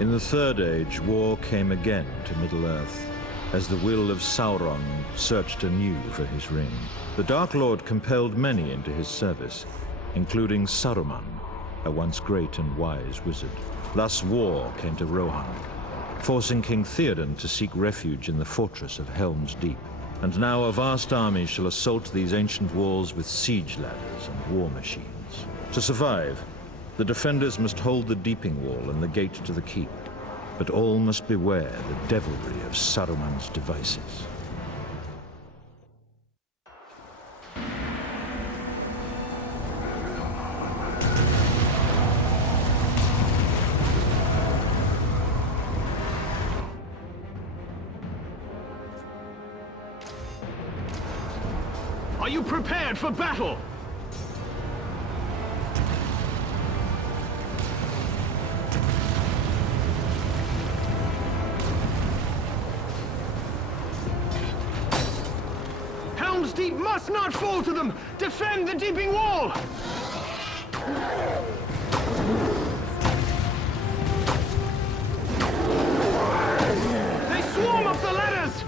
In the Third Age, war came again to Middle-earth, as the will of Sauron searched anew for his ring. The Dark Lord compelled many into his service, including Saruman, a once great and wise wizard. Thus war came to Rohan, forcing King Theoden to seek refuge in the fortress of Helm's Deep. And now a vast army shall assault these ancient walls with siege ladders and war machines. To survive, the defenders must hold the Deeping Wall and the gate to the keep, but all must beware the devilry of Saruman's devices. Are you prepared for battle? Helm's Deep must not fall to them! Defend the Deeping Wall! They swarm up the ladders!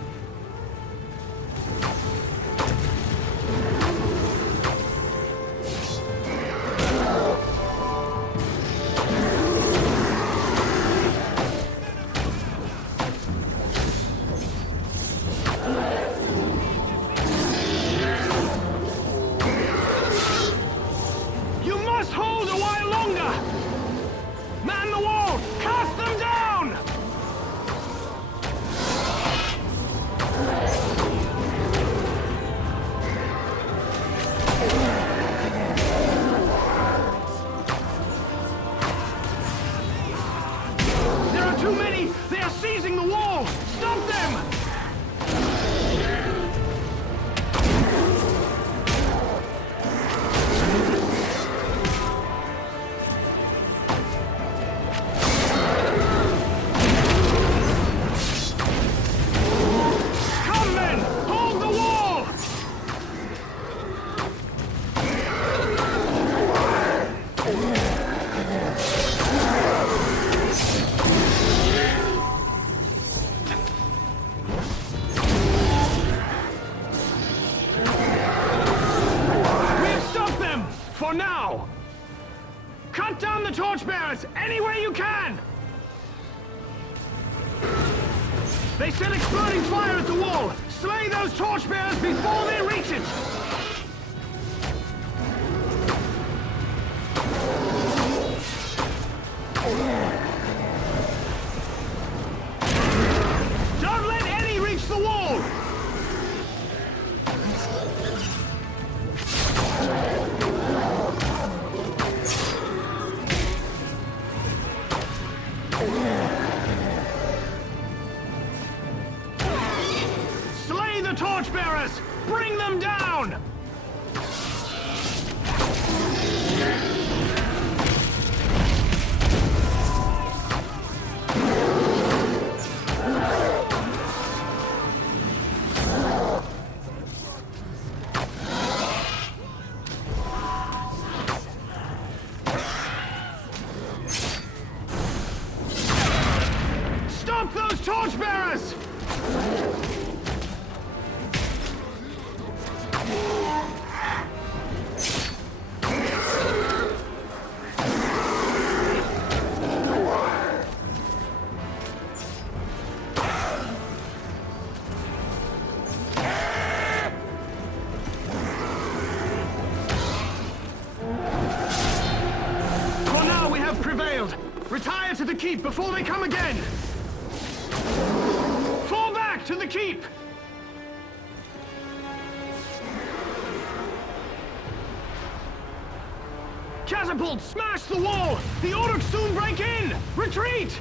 Torchbearers, any way you can! They set exploding fire at the wall! Slay those torchbearers before they reach it! Don't let any reach the wall! Slay the torchbearers! Bring them down! Stop those torchbearers! For now we have prevailed. Retire to the keep before they come again. Fall back to the keep! Catapult, smash the wall! The Orcs soon break in! Retreat!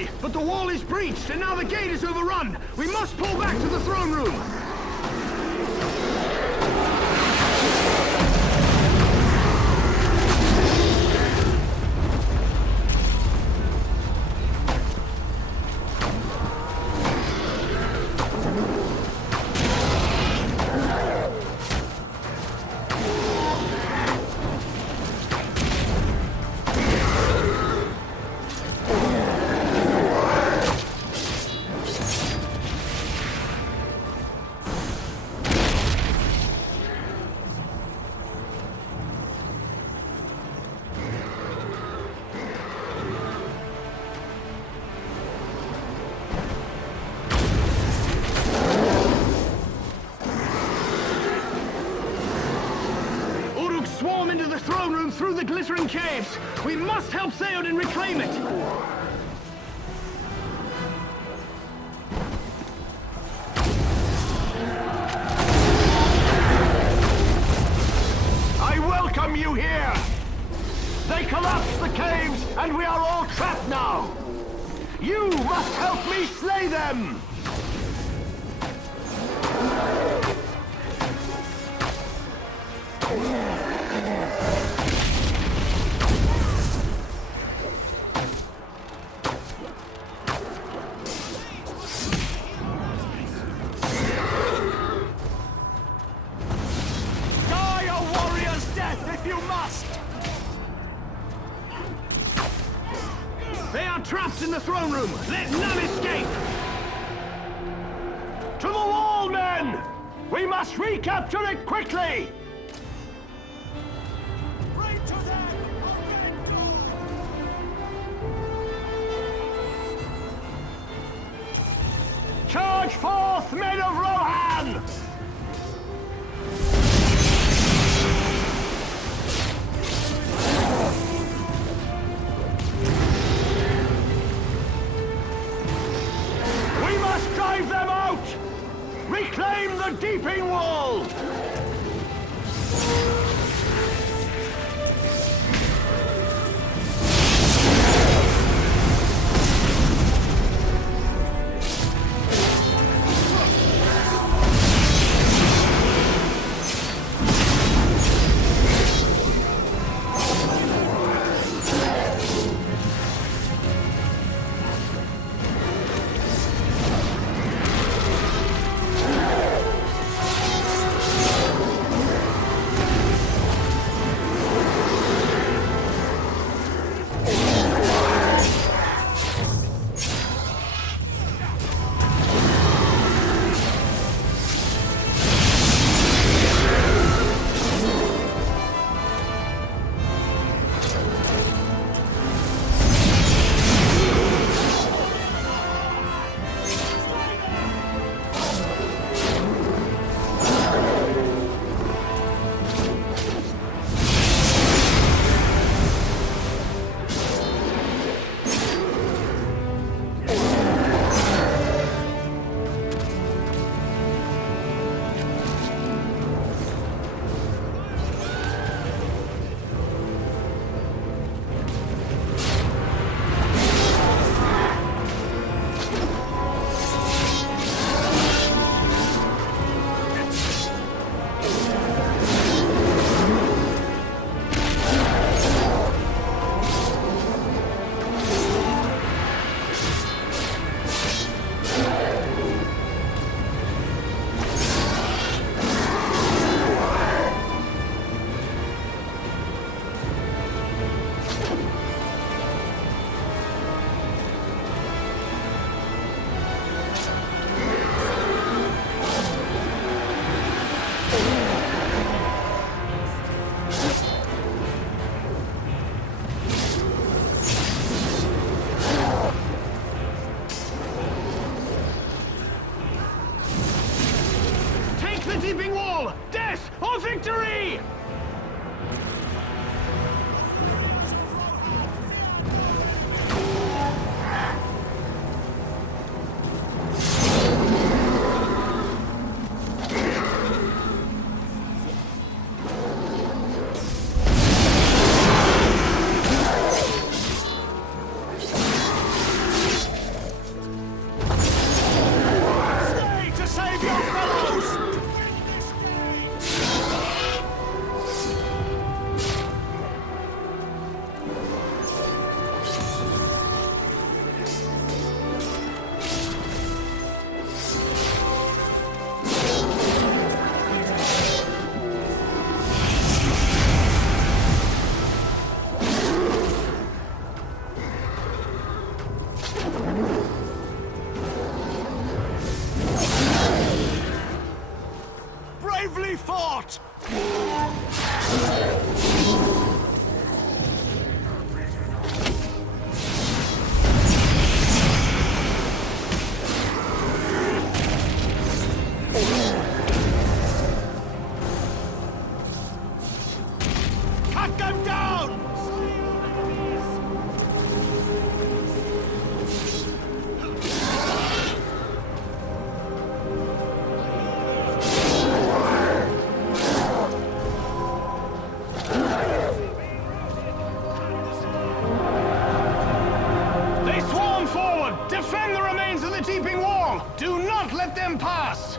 quickly, but the wall is breached and now the gate is overrun. We must pull back to the throne room. Swarm into the throne room through the glittering caves. We must help Theoden reclaim it. I welcome you here. They collapsed the caves and we are all trapped now. You must help me slay them. They are trapped in the throne room! Let none escape! To the wall, men! We must recapture it quickly! Bring to them! Charge forth, men of Rohan! Drive them out! Reclaim the Deeping Wall! Deeping Wall! Death or victory! first! Cut them down! They swarm forward! Defend the remains of the Deeping Wall! Do not let them pass!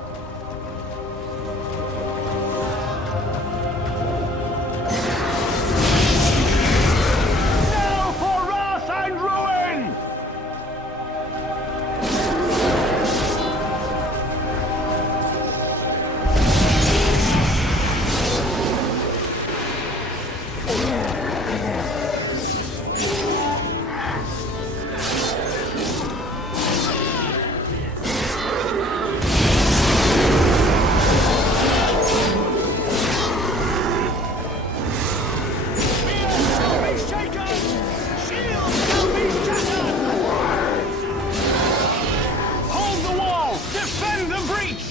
Now for wrath and ruin! Spears shall be shaken! Shields shall be shattered! Hold the wall! Defend the breach!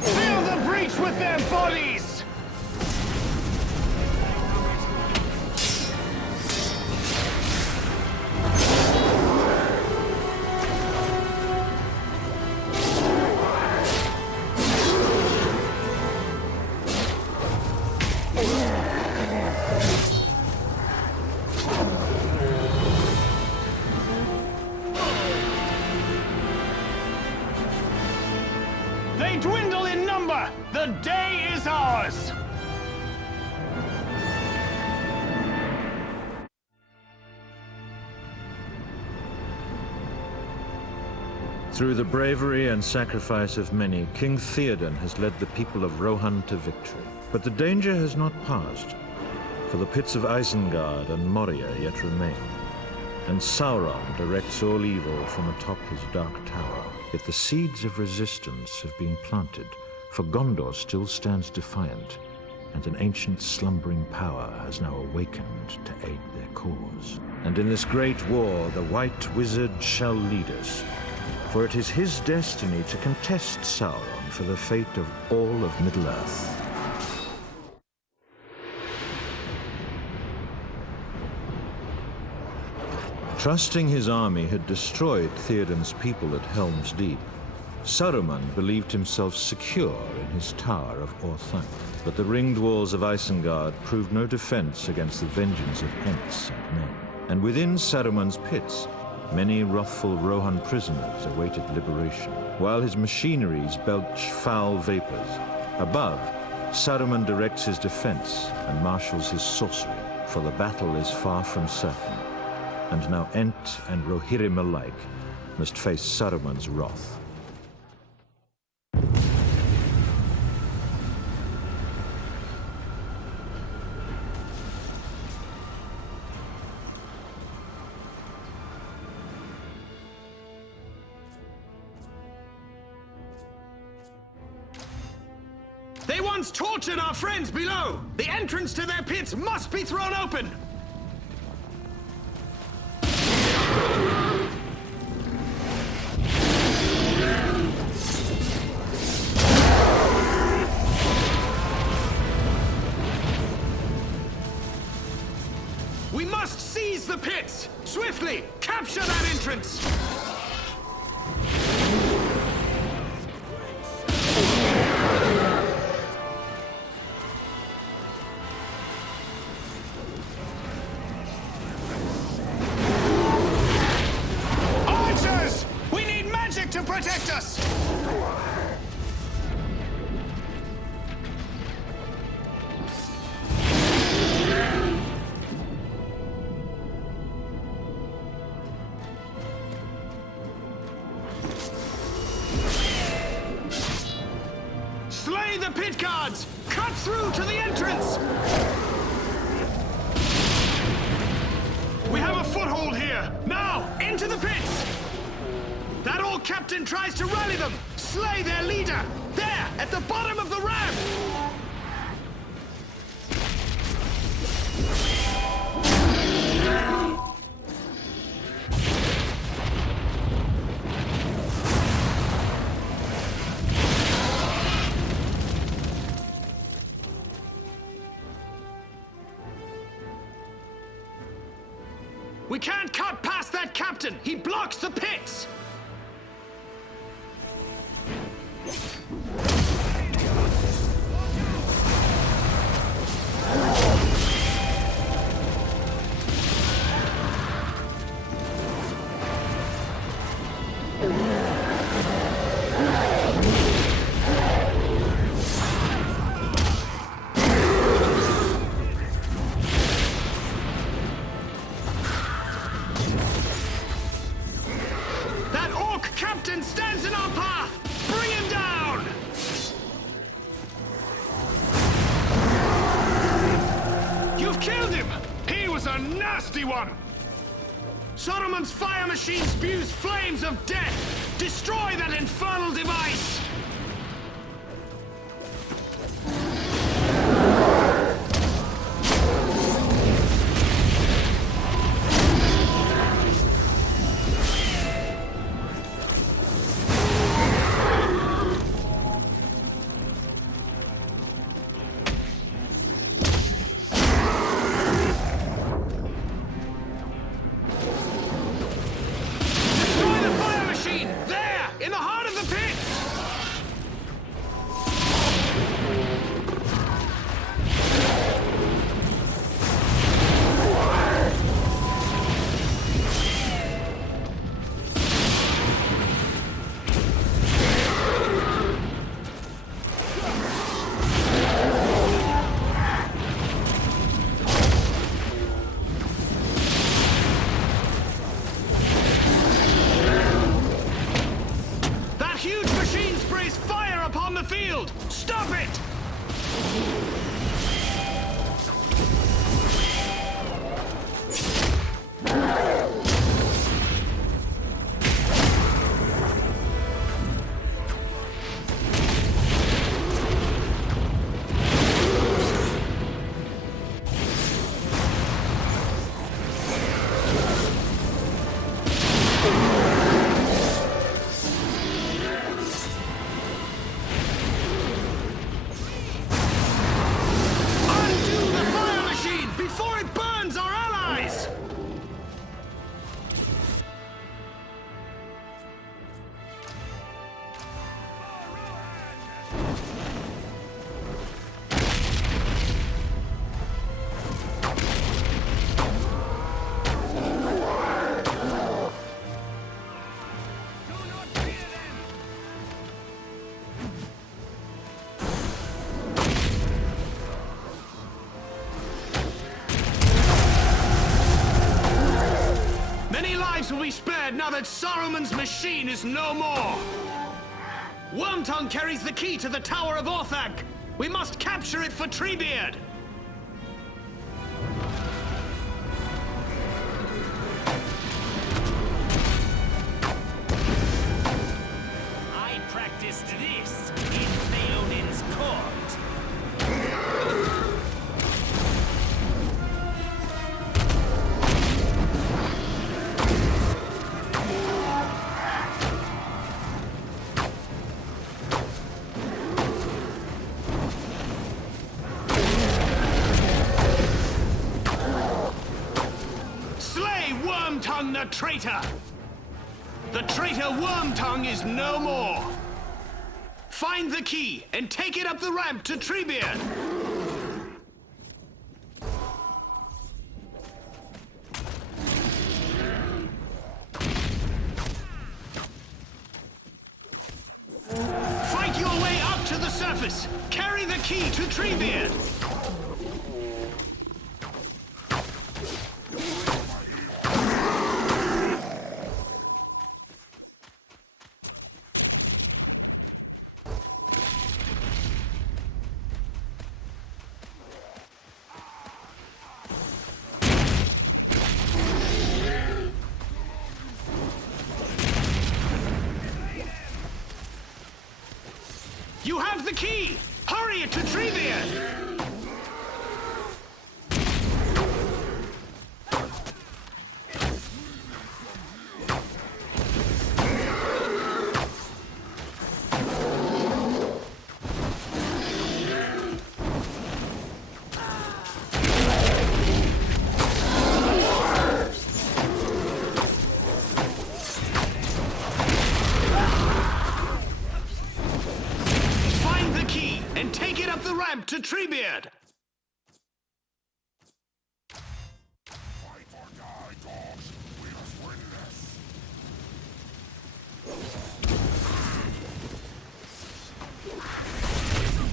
Fill the breach with their bodies! They dwindle in number! The day is ours! Through the bravery and sacrifice of many, King Theoden has led the people of Rohan to victory. But the danger has not passed, for the pits of Isengard and Moria yet remain, and Sauron directs all evil from atop his dark tower. Yet the seeds of resistance have been planted, for Gondor still stands defiant, and an ancient slumbering power has now awakened to aid their cause. And in this great war, the White Wizard shall lead us, for it is his destiny to contest Sauron for the fate of all of Middle-earth. Trusting his army had destroyed Theoden's people at Helm's Deep, Saruman believed himself secure in his tower of Orthanc. But the ringed walls of Isengard proved no defense against the vengeance of Ents and men. And within Saruman's pits, many wrathful Rohan prisoners awaited liberation, while his machineries belch foul vapors. Above, Saruman directs his defense and marshals his sorcery, for the battle is far from certain. And now Ent and Rohirrim alike must face Saruman's wrath. They once tortured our friends below! The entrance to their pits must be thrown open! We must seize the pits! Swiftly! Capture that entrance! Archers! We need magic to protect us! guards! Cut through to the entrance! We have a foothold here! Now, into the pits! That old captain tries to rally them! Slay their leader! There, at the bottom of the ramp! We can't cut past that captain! He blocks the pits! Captain stands in our path! Bring him down! You've killed him! He was a nasty one! Saruman's fire machine spews flames of death! Destroy that infernal device! Field! Stop it! Will be spared now that Saruman's machine is no more. Wormtongue carries the key to the Tower of Orthanc. We must capture it for Treebeard. I practiced this in Theoden's court. Wormtongue the traitor! The traitor Wormtongue is no more! Find the key and take it up the ramp to Treebeard! Fight your way up to the surface! Carry the key to Treebeard! the key! Hurry it to Treebeard! To Treebeard! Fight or die, dogs. We must win this.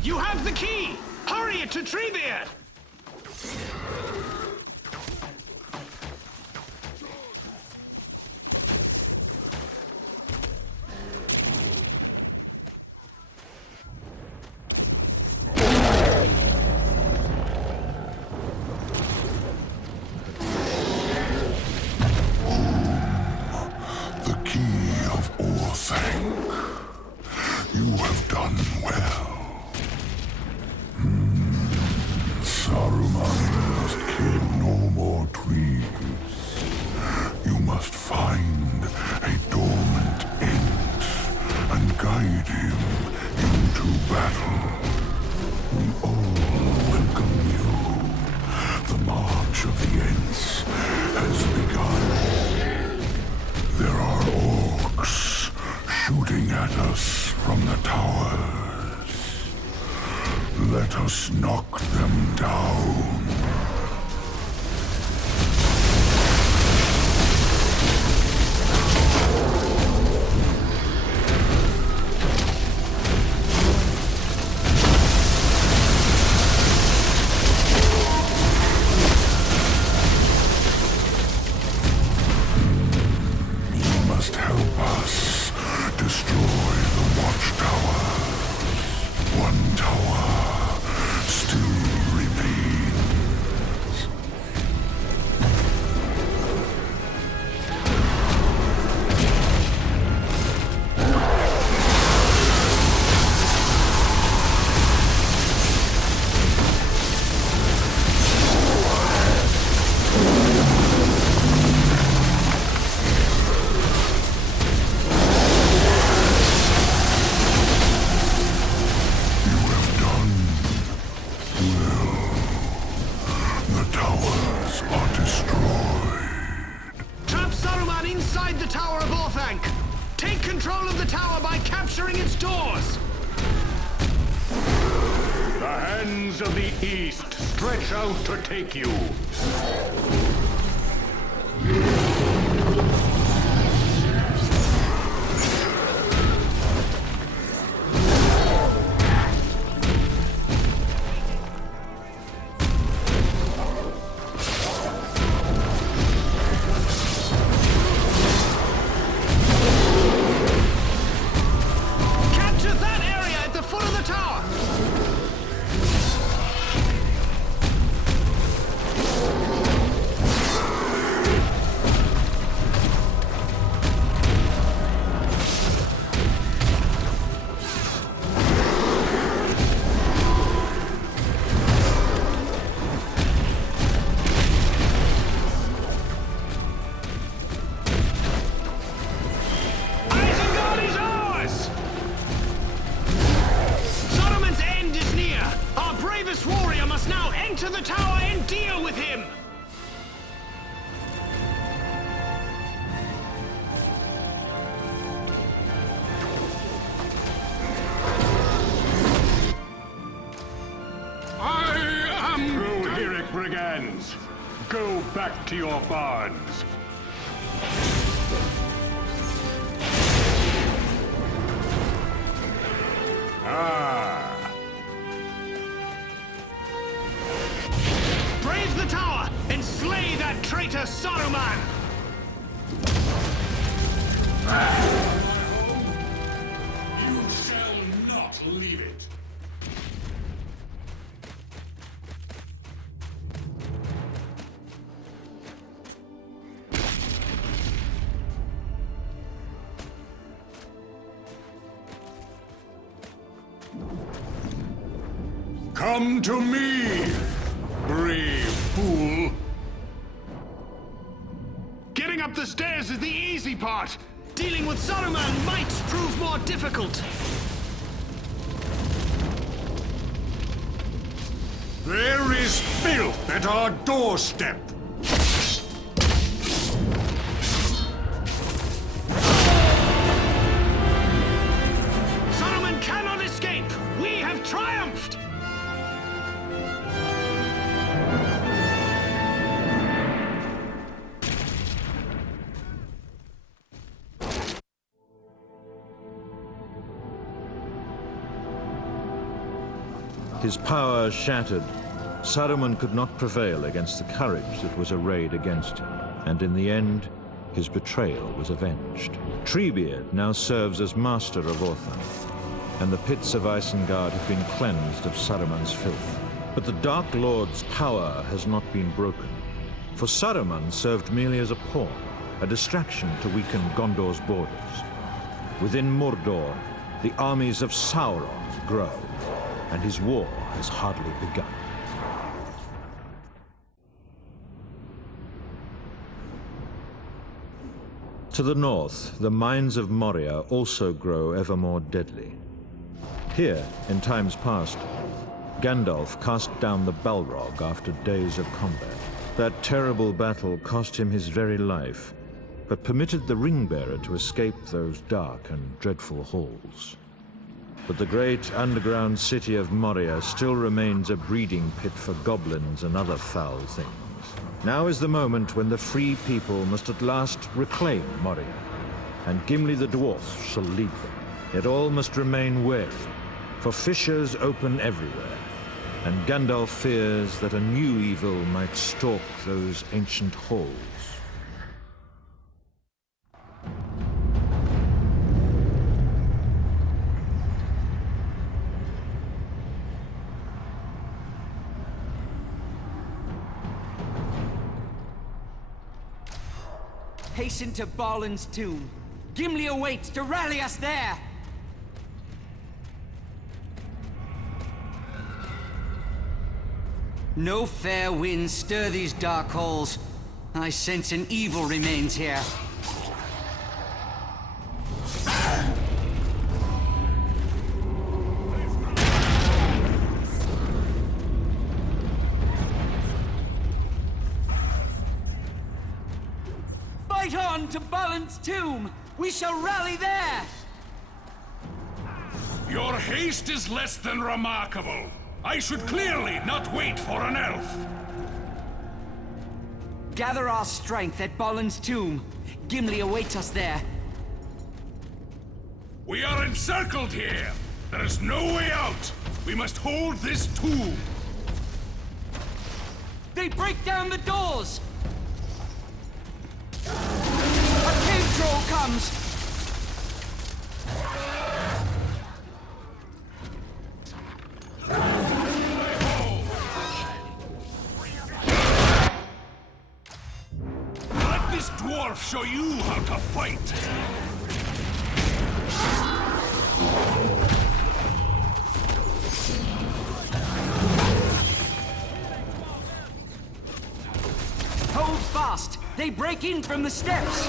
You have the key! Hurry it to Treebeard! You have done well. Saruman must kill no more trees. You must find a dormant ent and guide him into battle. We all welcome you. The march of the Ents has begun. There are orcs shooting at us from the towers. Let us knock them down. You must help us destroy the watchtowers. One tower still remains. Inside the Tower of Orthanc! Take control of the tower by capturing its doors! The hands of the East stretch out to take you. Warrior must now enter the tower and deal with him! I am Rohirric brigands. Go back to your barns. Brave the tower and slay that traitor Saruman! You shall not leave it. Come to me, brave fool. Getting up the stairs is the easy part. Dealing with Saruman might prove more difficult. There is filth at our doorstep. Saruman cannot escape. We have triumphed. His power shattered, Saruman could not prevail against the courage that was arrayed against him, and in the end, his betrayal was avenged. Treebeard now serves as master of Orthanc, and the pits of Isengard have been cleansed of Saruman's filth. But the Dark Lord's power has not been broken, for Saruman served merely as a pawn, a distraction to weaken Gondor's borders. Within Mordor, the armies of Sauron grow, and his war has hardly begun. To the north, the mines of Moria also grow ever more deadly. Here, in times past, Gandalf cast down the Balrog after days of combat. That terrible battle cost him his very life, but permitted the Ringbearer to escape those dark and dreadful halls. But the great underground city of Moria still remains a breeding pit for goblins and other foul things. Now is the moment when the free people must at last reclaim Moria, and Gimli the dwarf shall lead them. Yet all must remain wary, for fissures open everywhere, and Gandalf fears that a new evil might stalk those ancient halls. Hasten to Balin's tomb. Gimli awaits to rally us there! No fair winds stir these dark halls. I sense an evil remains here. Fight on to Balin's tomb! We shall rally there! Your haste is less than remarkable. I should clearly not wait for an elf. Gather our strength at Balin's tomb. Gimli awaits us there. We are encircled here. There is no way out. We must hold this tomb. They break down the doors! A cave troll comes! Let this dwarf show you how to fight. Hold fast! They break in from the steps!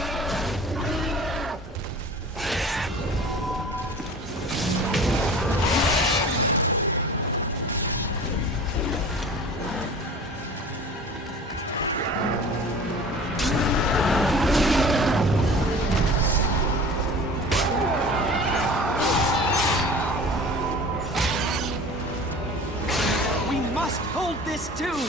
We must hold this tomb!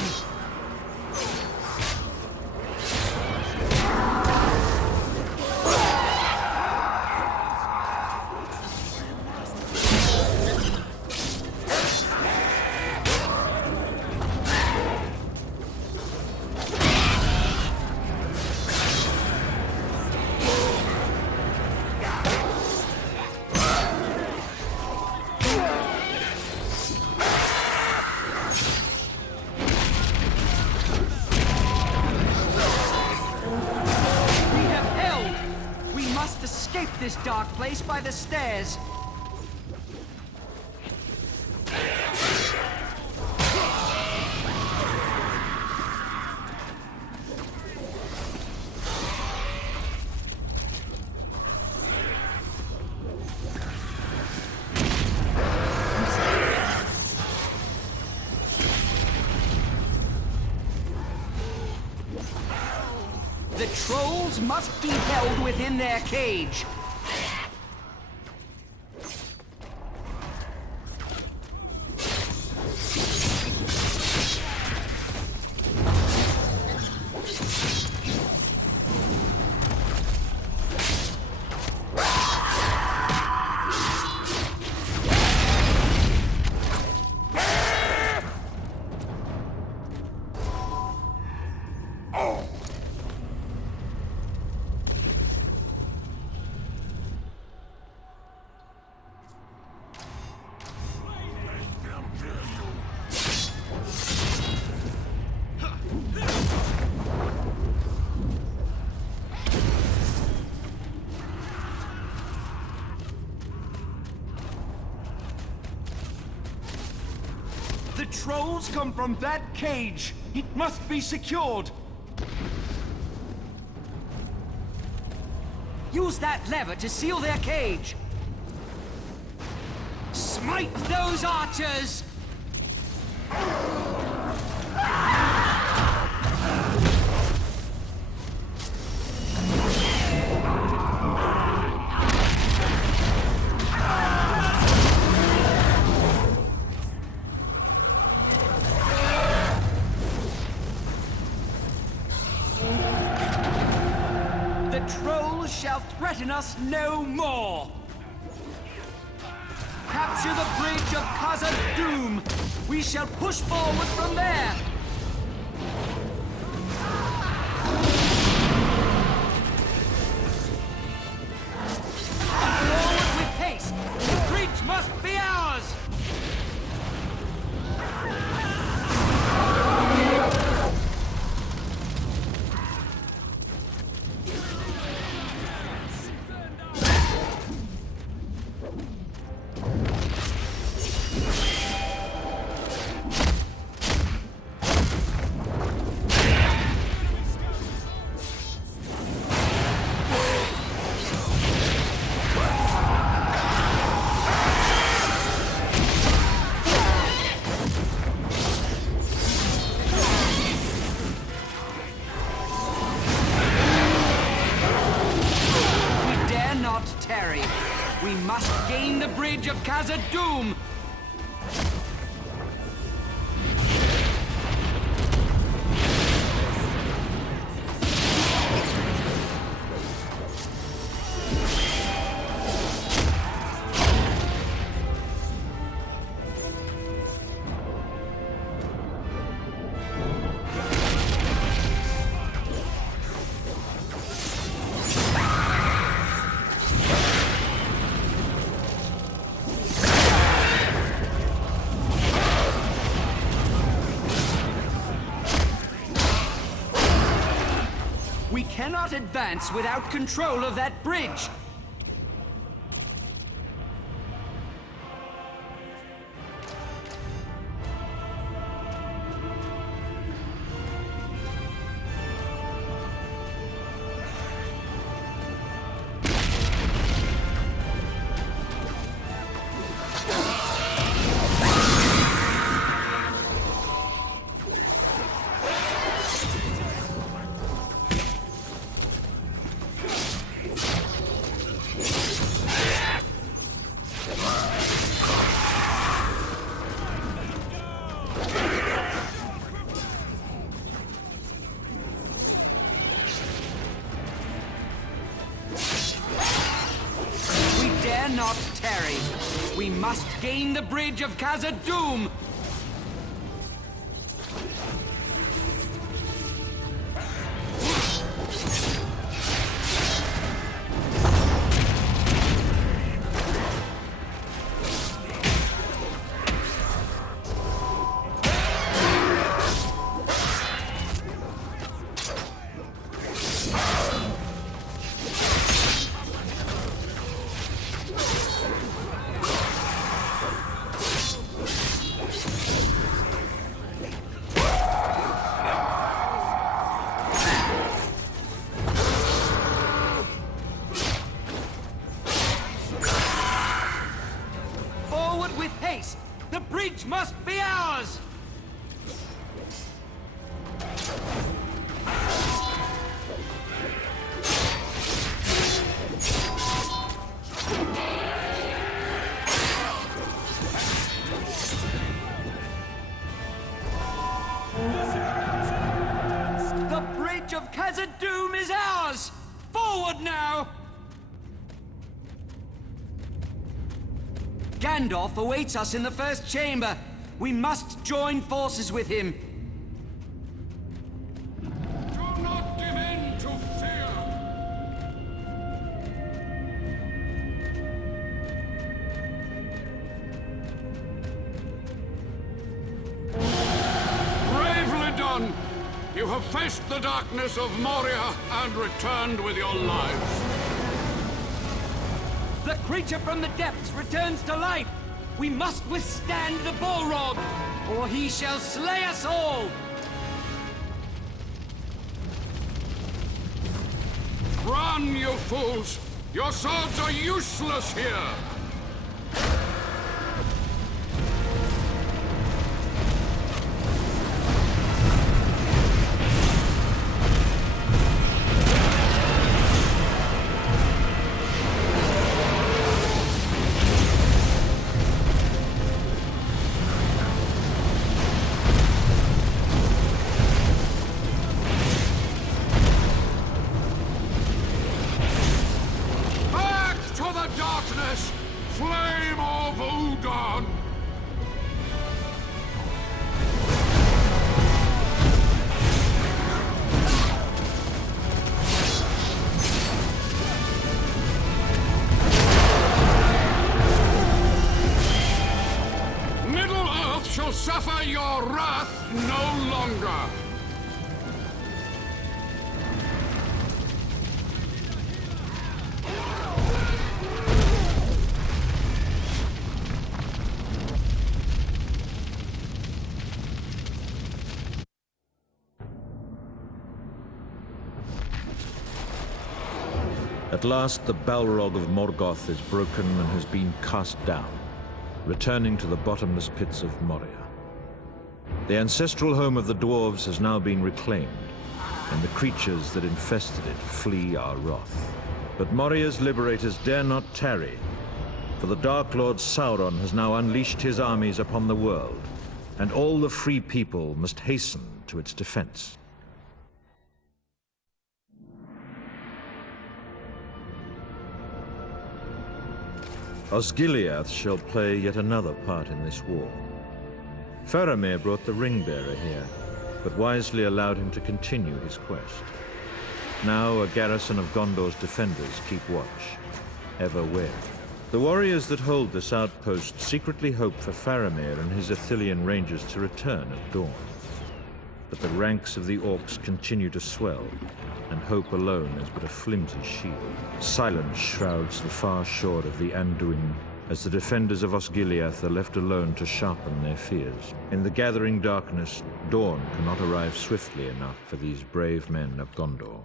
Escape this dark place by the stairs. The trolls must be held within their cage. The trolls come from that cage. It must be secured. Use that lever to seal their cage. Smite those archers! Shall threaten us no more! Capture the bridge of Khazad-dûm! We shall push forward from there! Forward with haste! The bridge must be ours! We must gain the bridge of Khazad-dûm! We cannot advance without control of that bridge! Not tarry. We must gain the bridge of Khazad-dûm! The bridge must be ours! march of Khazad-dûm is ours! Forward now! Gandalf awaits us in the first chamber. We must join forces with him. Do not give in to fear! Bravely done! You have faced the darkness of Moria and returned with your lives. The creature from the depths returns to life! We must withstand the Balrog, or he shall slay us all! Run, you fools! Your swords are useless here! Flame of Udon! Middle-earth shall suffer your wrath no longer! At last, the Balrog of Morgoth is broken and has been cast down, returning to the bottomless pits of Moria. The ancestral home of the dwarves has now been reclaimed, and the creatures that infested it flee our wrath. But Moria's liberators dare not tarry, for the Dark Lord Sauron has now unleashed his armies upon the world, and all the free people must hasten to its defense. Osgiliath shall play yet another part in this war. Faramir brought the ring-bearer here, but wisely allowed him to continue his quest. Now a garrison of Gondor's defenders keep watch, ever wary. The warriors that hold this outpost secretly hope for Faramir and his Ithilien rangers to return at dawn. But the ranks of the orcs continue to swell, and hope alone is but a flimsy shield. Silence shrouds the far shore of the Anduin, as the defenders of Osgiliath are left alone to sharpen their fears. In the gathering darkness, dawn cannot arrive swiftly enough for these brave men of Gondor.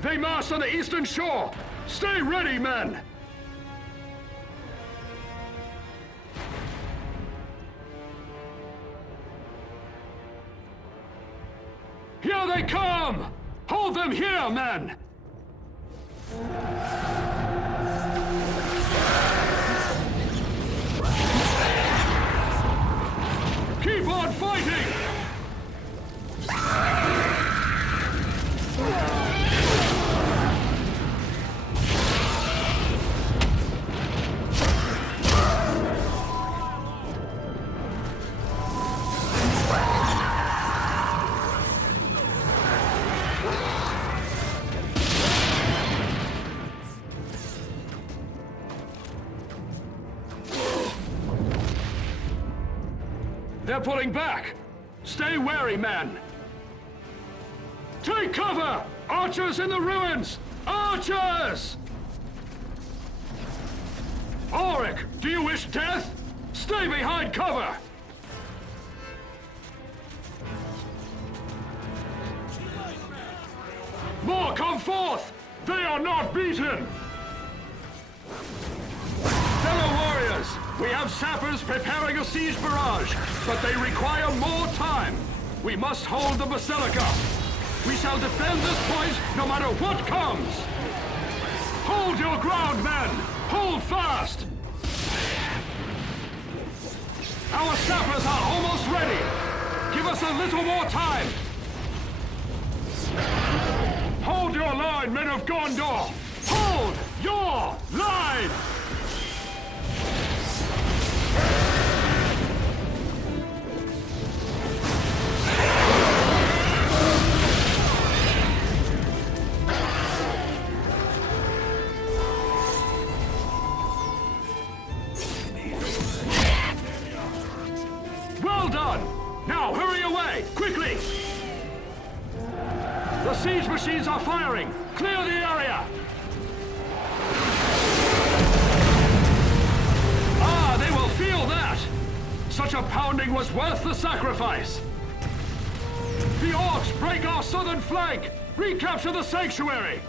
They mass on the eastern shore! Stay ready, men! Here they come! Hold them here, men! Keep on fighting! They're pulling back! Stay wary, men! Take cover! Archers in the ruins! Archers! Auric, do you wish death? Stay behind cover! More come forth! They are not beaten! Fellow warriors! Warriors, we have sappers preparing a siege barrage, but they require more time. We must hold the Basilica. We shall defend this point no matter what comes. Hold your ground, men! Hold fast! Our sappers are almost ready. Give us a little more time. Hold your line, men of Gondor! Hold your line! Well done! Now hurry away, quickly! The siege machines are firing! Clear the area! Ah, they will feel that! Such a pounding was worth the sacrifice! The orcs break our southern flank! Recapture the sanctuary!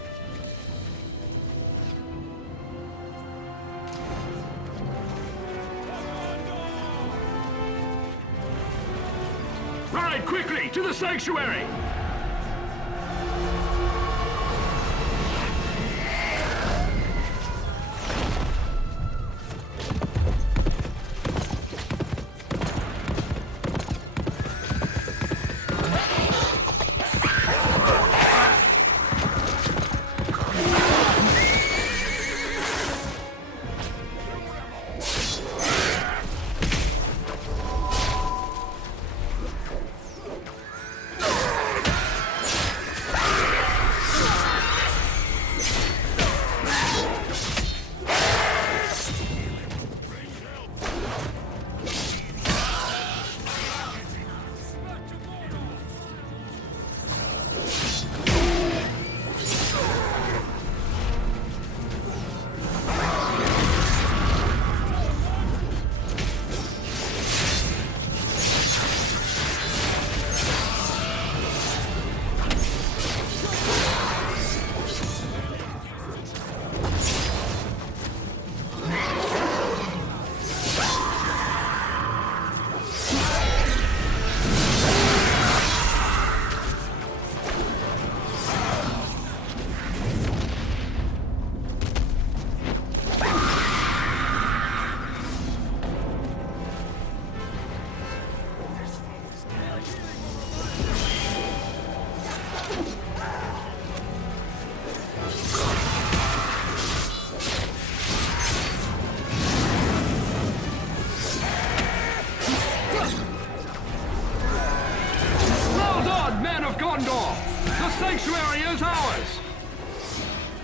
Ride quickly to the sanctuary!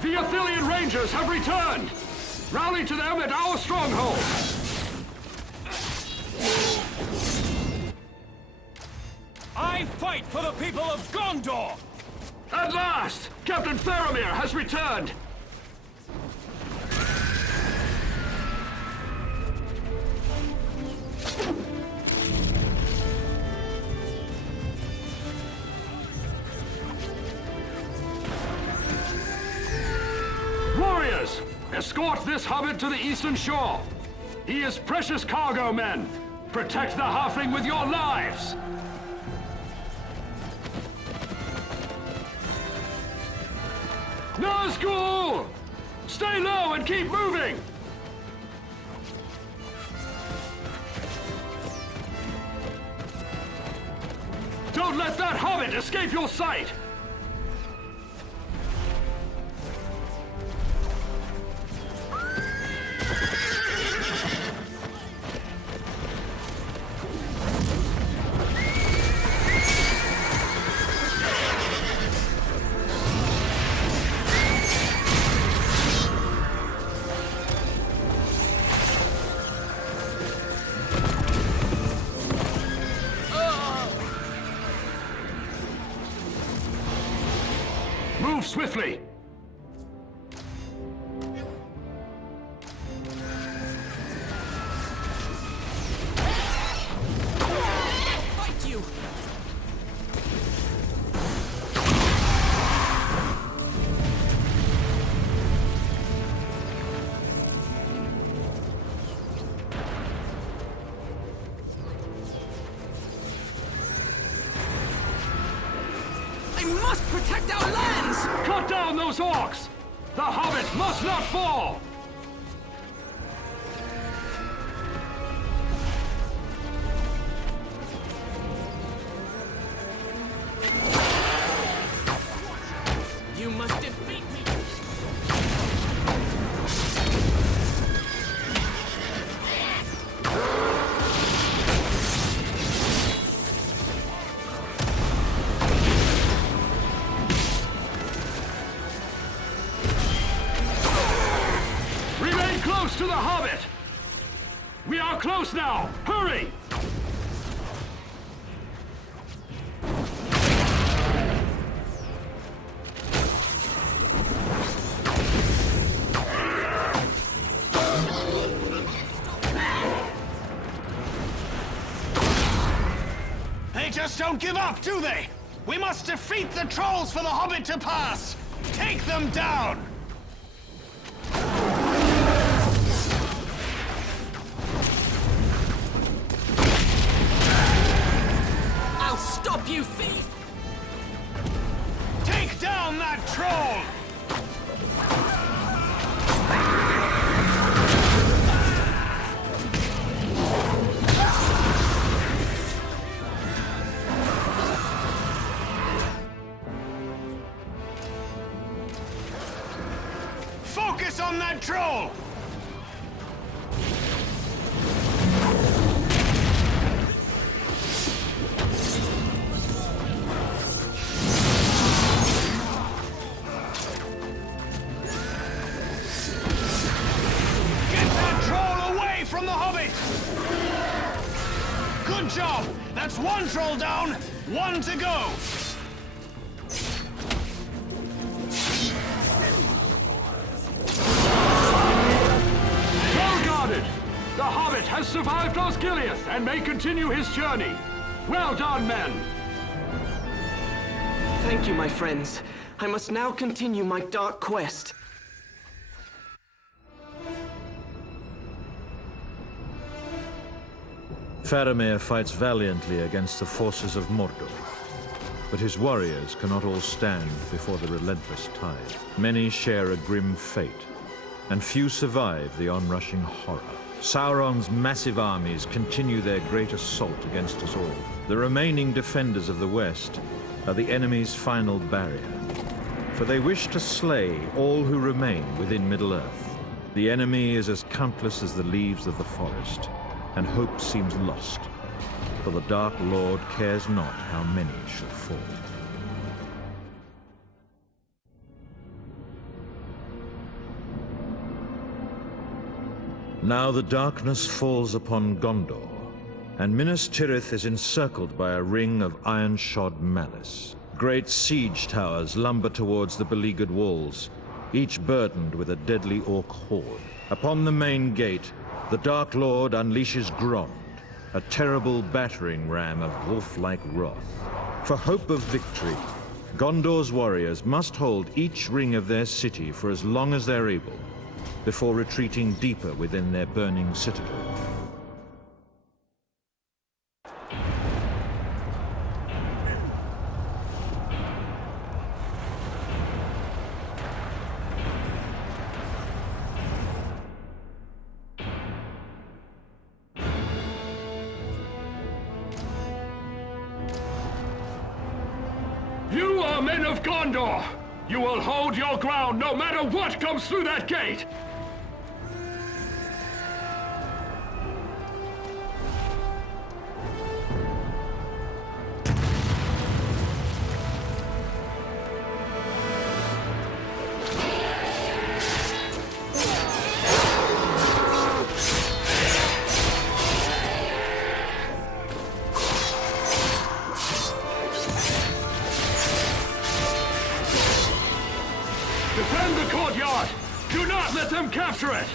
The Athelian Rangers have returned! Rally to them at our stronghold! I fight for the people of Gondor! At last! Captain Faramir has returned! Warriors! Escort this hobbit to the eastern shore! He is precious cargo, men! Protect the halfling with your lives! Nazgul! Stay low and keep moving! Don't let that hobbit escape your sight! Move swiftly! Fight you! I must protect our lands! Cut down those orcs! The Hobbit must not fall! You must defeat me! Remain close to the Hobbit! We are close now! Hurry! They just don't give up, do they? We must defeat the trolls for the Hobbit to pass! Take them down! I'll stop you, thief! Take down that troll! Focus on that troll! Get that troll away from the Hobbit! Good job! That's one troll down, one to go! Well guarded! The Hobbit has survived Osgiliath and may continue his journey. Well done, men! Thank you, my friends. I must now continue my dark quest. Faramir fights valiantly against the forces of Mordor. But his warriors cannot all stand before the relentless tide. Many share a grim fate, and few survive the onrushing horror. Sauron's massive armies continue their great assault against us all. The remaining defenders of the West are the enemy's final barrier, for they wish to slay all who remain within Middle-earth. The enemy is as countless as the leaves of the forest, and hope seems lost, for the Dark Lord cares not how many shall fall. Now the darkness falls upon Gondor, and Minas Tirith is encircled by a ring of iron-shod malice. Great siege towers lumber towards the beleaguered walls, each burdened with a deadly orc horde. Upon the main gate, the Dark Lord unleashes Grond, a terrible battering ram of wolf-like wrath. For hope of victory, Gondor's warriors must hold each ring of their city for as long as they're able, before retreating deeper within their burning citadel. You are men of Gondor! You will hold your ground no matter what comes through that gate! Defend the courtyard! Do not let them capture it!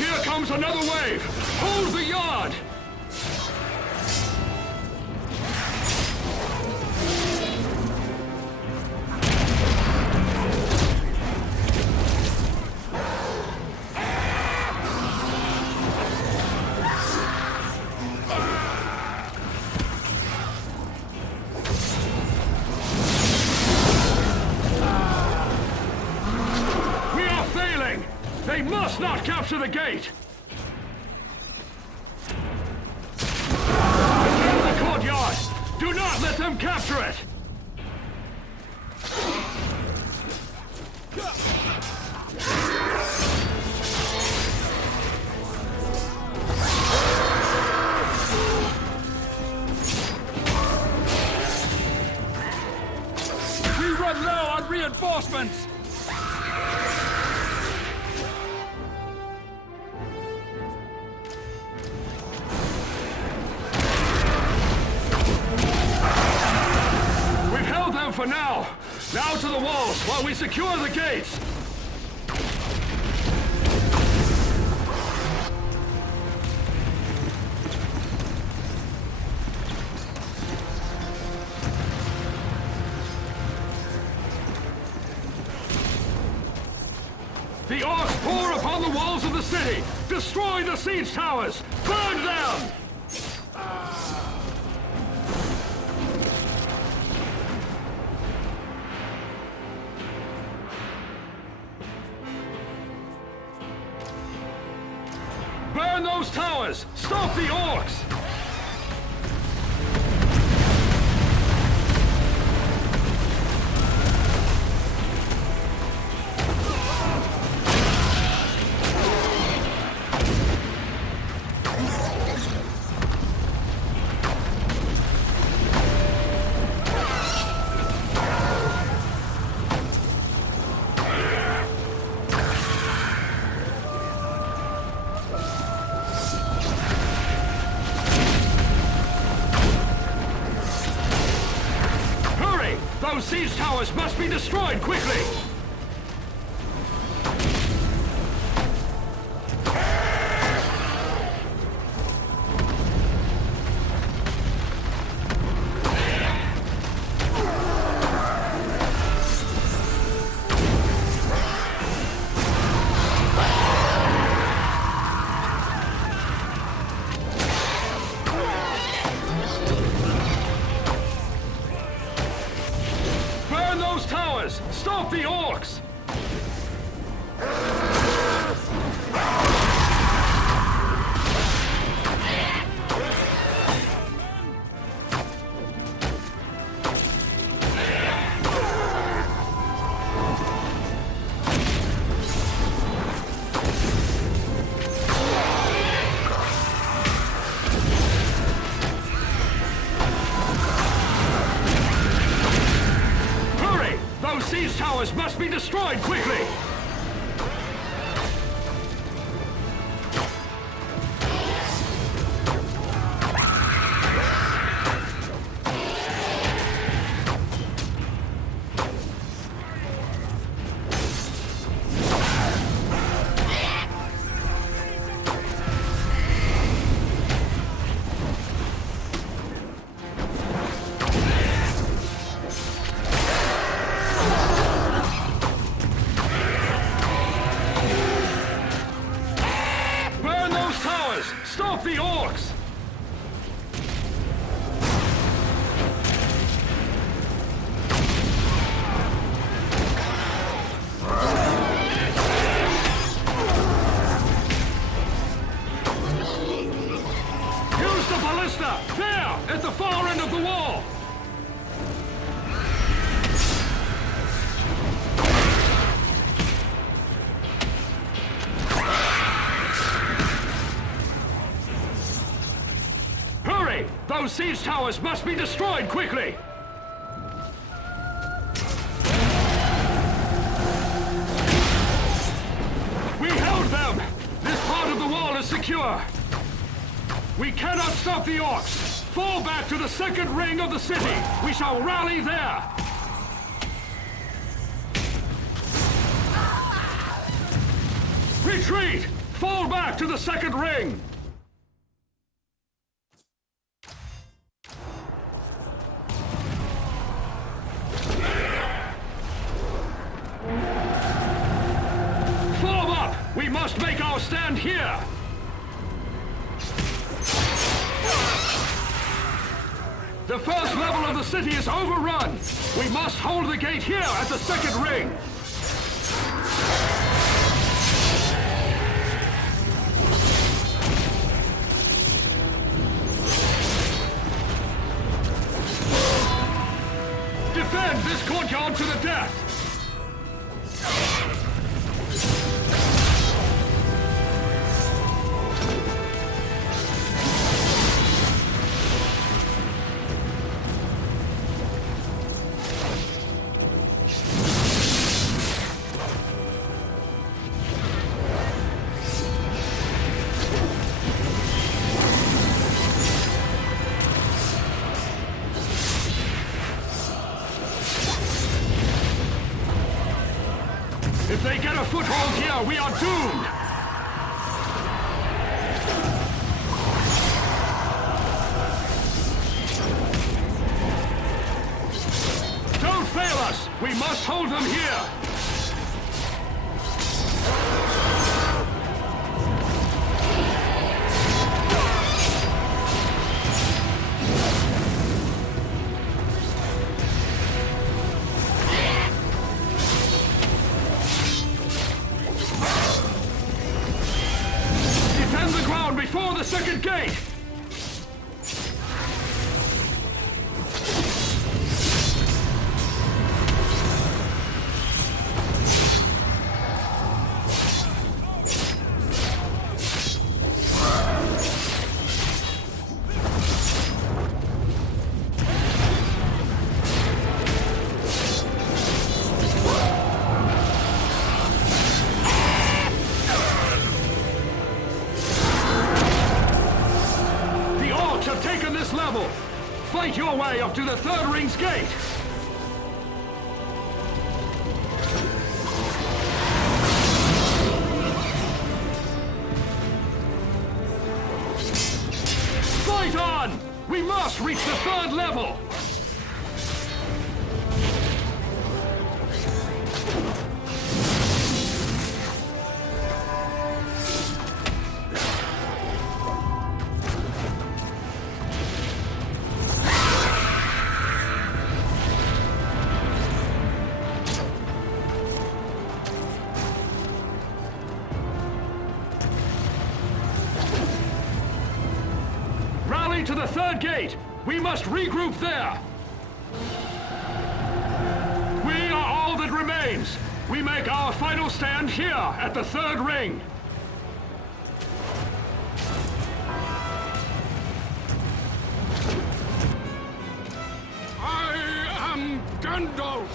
Here comes another wave! Hold the yard! They must not capture the gate! Defend the courtyard! Do not let them capture it! We run low on reinforcements! For now! Now to the walls while we secure the gates! The orcs pour upon the walls of the city! Destroy the siege towers! Burn them! Burn those towers! Stop the orcs! Those siege towers must be destroyed quickly! Stop the orcs! These towers must be destroyed quickly! Stop the orcs! Use the ballista! There! At the far end of the wall! Those siege towers must be destroyed quickly! We held them! This part of the wall is secure! We cannot stop the orcs! Fall back to the second ring of the city! We shall rally there! Retreat! Fall back to the second ring! Form up! We must make our stand here! The first level of the city is overrun! We must hold the gate here at the second ring! Defend this courtyard to the death! If they get a foothold here, we are doomed! Don't fail us! We must hold them here! Before the second gate! Level. Fight your way up to the third ring's gate! Fight on! We must reach the third level! To the third gate! We must regroup there! We are all that remains! We make our final stand here at the third ring! I am Gandalf!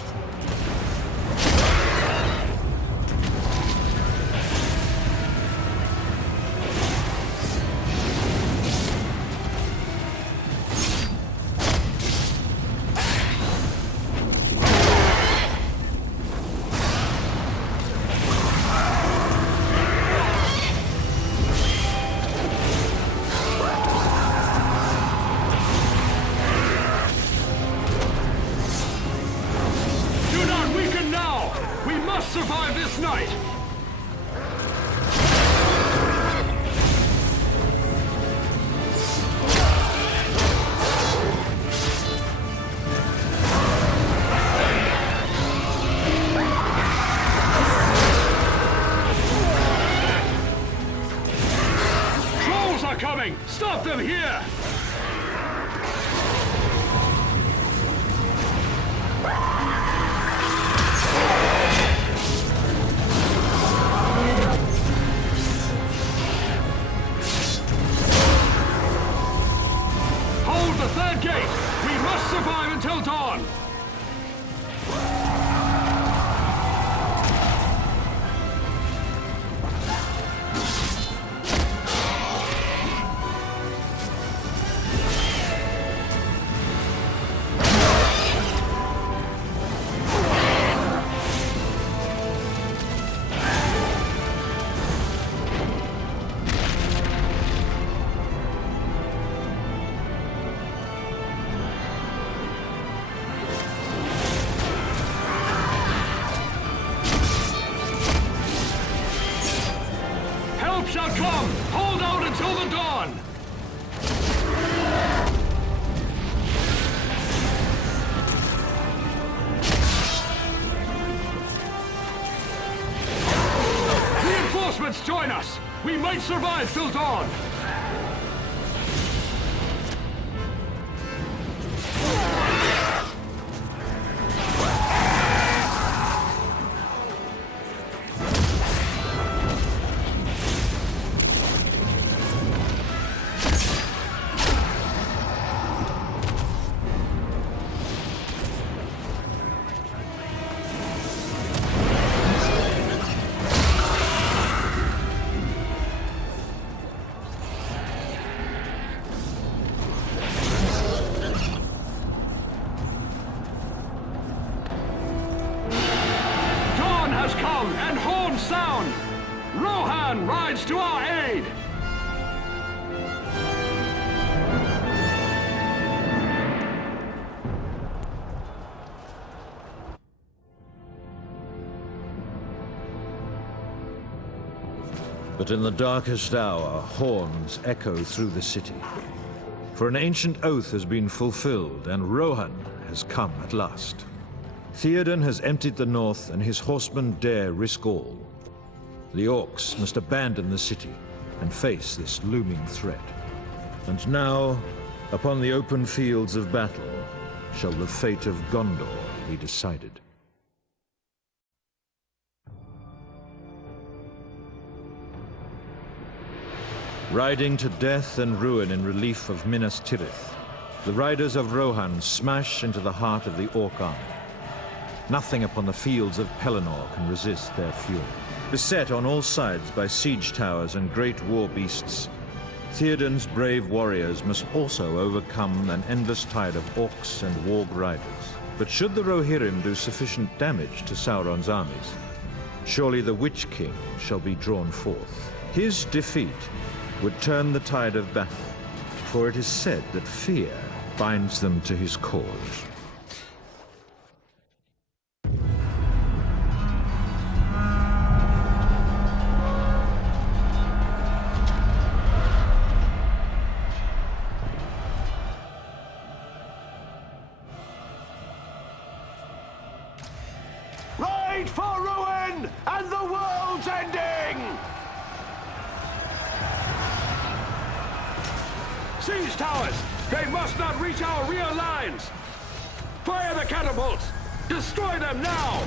Survive this night! Trolls are coming! Stop them here! Third gate! We must survive until dawn! until the dawn! Reinforcements join us! We might survive till dawn! And horns sound! Rohan rides to our aid! But in the darkest hour, horns echo through the city. For an ancient oath has been fulfilled, and Rohan has come at last. Theoden has emptied the north, and his horsemen dare risk all. The orcs must abandon the city and face this looming threat. And now, upon the open fields of battle, shall the fate of Gondor be decided. Riding to death and ruin in relief of Minas Tirith, the riders of Rohan smash into the heart of the orc army. Nothing upon the fields of Pelennor can resist their fury. Beset on all sides by siege towers and great war beasts, Theoden's brave warriors must also overcome an endless tide of orcs and warg riders. But should the Rohirrim do sufficient damage to Sauron's armies, surely the Witch King shall be drawn forth. His defeat would turn the tide of battle, for it is said that fear binds them to his cause. Ride for ruin and the world's ending! Siege towers! They must not reach our rear lines! Fire the catapults! Destroy them now!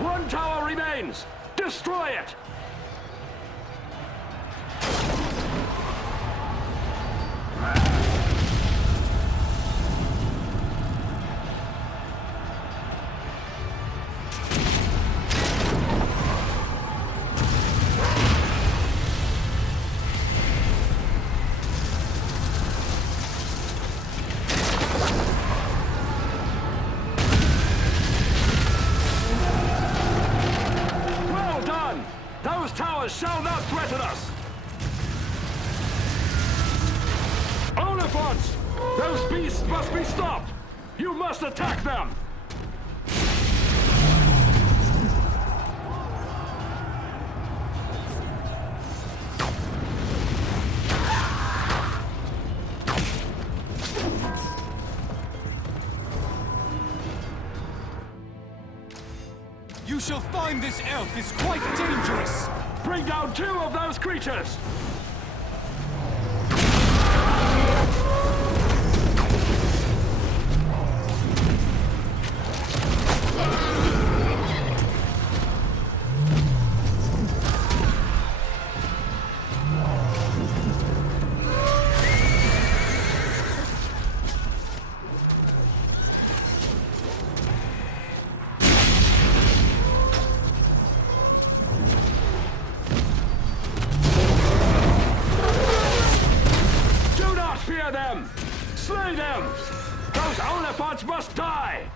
One tower remains! Destroy it! Those towers shall not threaten us! Oliphants! Those beasts must be stopped! You must attack them! You shall find this elf is quite dangerous! Bring down 2 of those creatures! Spear them! Slay them! Those Oliphants must die!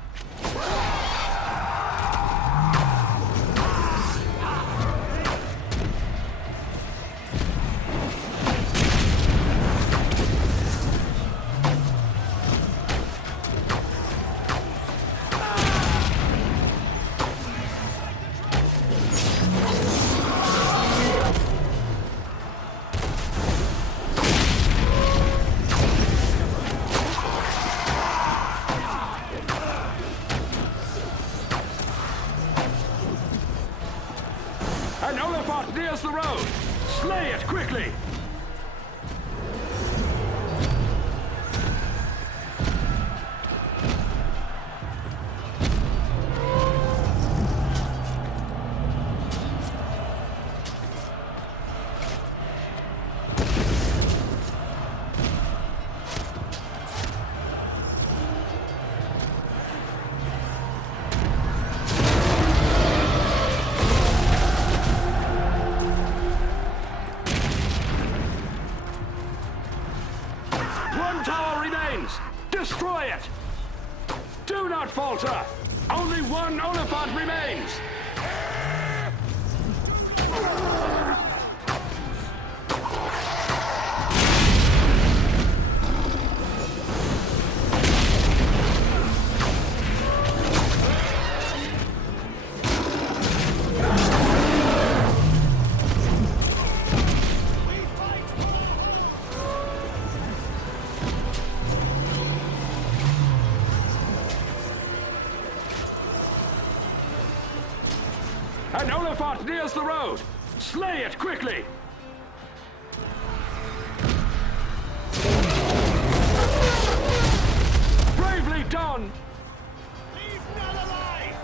An Oliphant nears the road! Slay it quickly! One tower remains! Destroy it! Do not falter! Only one Oliphant remains! An Oliphant nears the road! Slay it quickly! Bravely done! Leave none alive!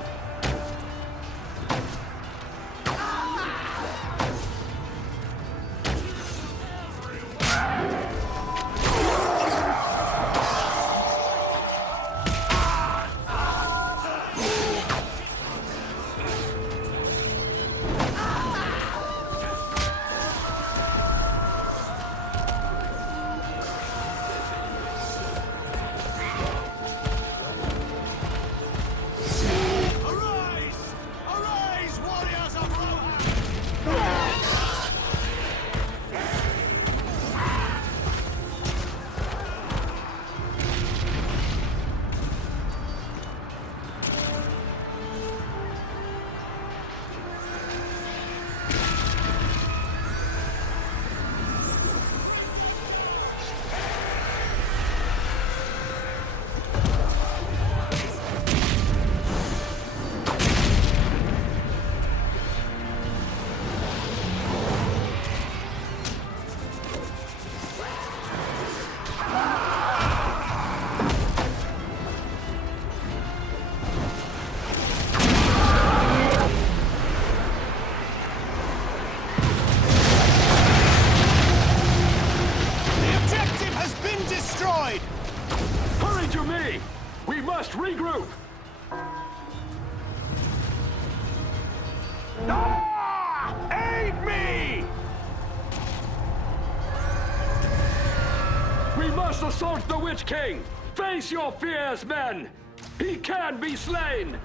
Arise! Arise, warriors of Rohan! The objective has been destroyed! Hurry to me! We must regroup! Ah! Aid me! We must assault the Witch King! Face your fears, men! He can be slain!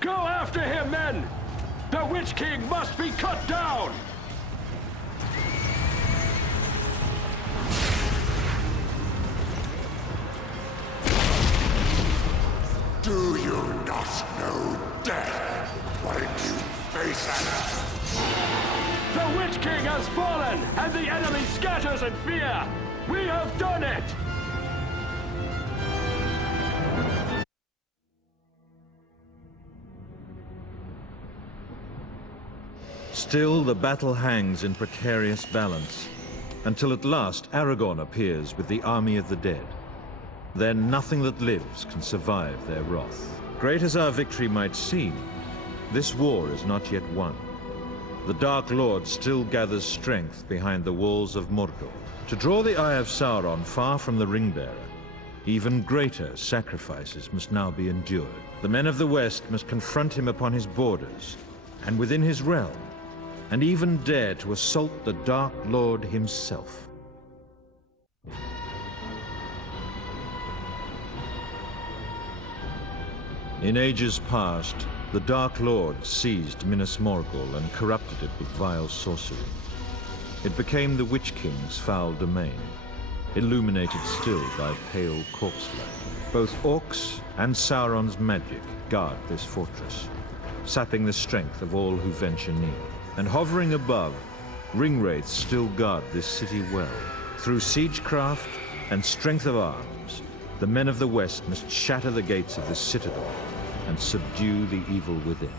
Go after him, men! The Witch King must be cut down! Do you not know death when you face it? The Witch King has fallen, and the enemy scatters in fear! We have done it! Still, the battle hangs in precarious balance, until at last Aragorn appears with the army of the dead. Then nothing that lives can survive their wrath. Great as our victory might seem, this war is not yet won. The Dark Lord still gathers strength behind the walls of Morgul. To draw the Eye of Sauron far from the Ringbearer, even greater sacrifices must now be endured. The men of the West must confront him upon his borders, and within his realm, and even dare to assault the Dark Lord himself. In ages past, the Dark Lord seized Minas Morgul and corrupted it with vile sorcery. It became the Witch King's foul domain, illuminated still by pale corpse-light. Both orcs and Sauron's magic guard this fortress, sapping the strength of all who venture near. And hovering above, ringwraiths still guard this city well. Through siegecraft and strength of arms, the men of the West must shatter the gates of the citadel and subdue the evil within.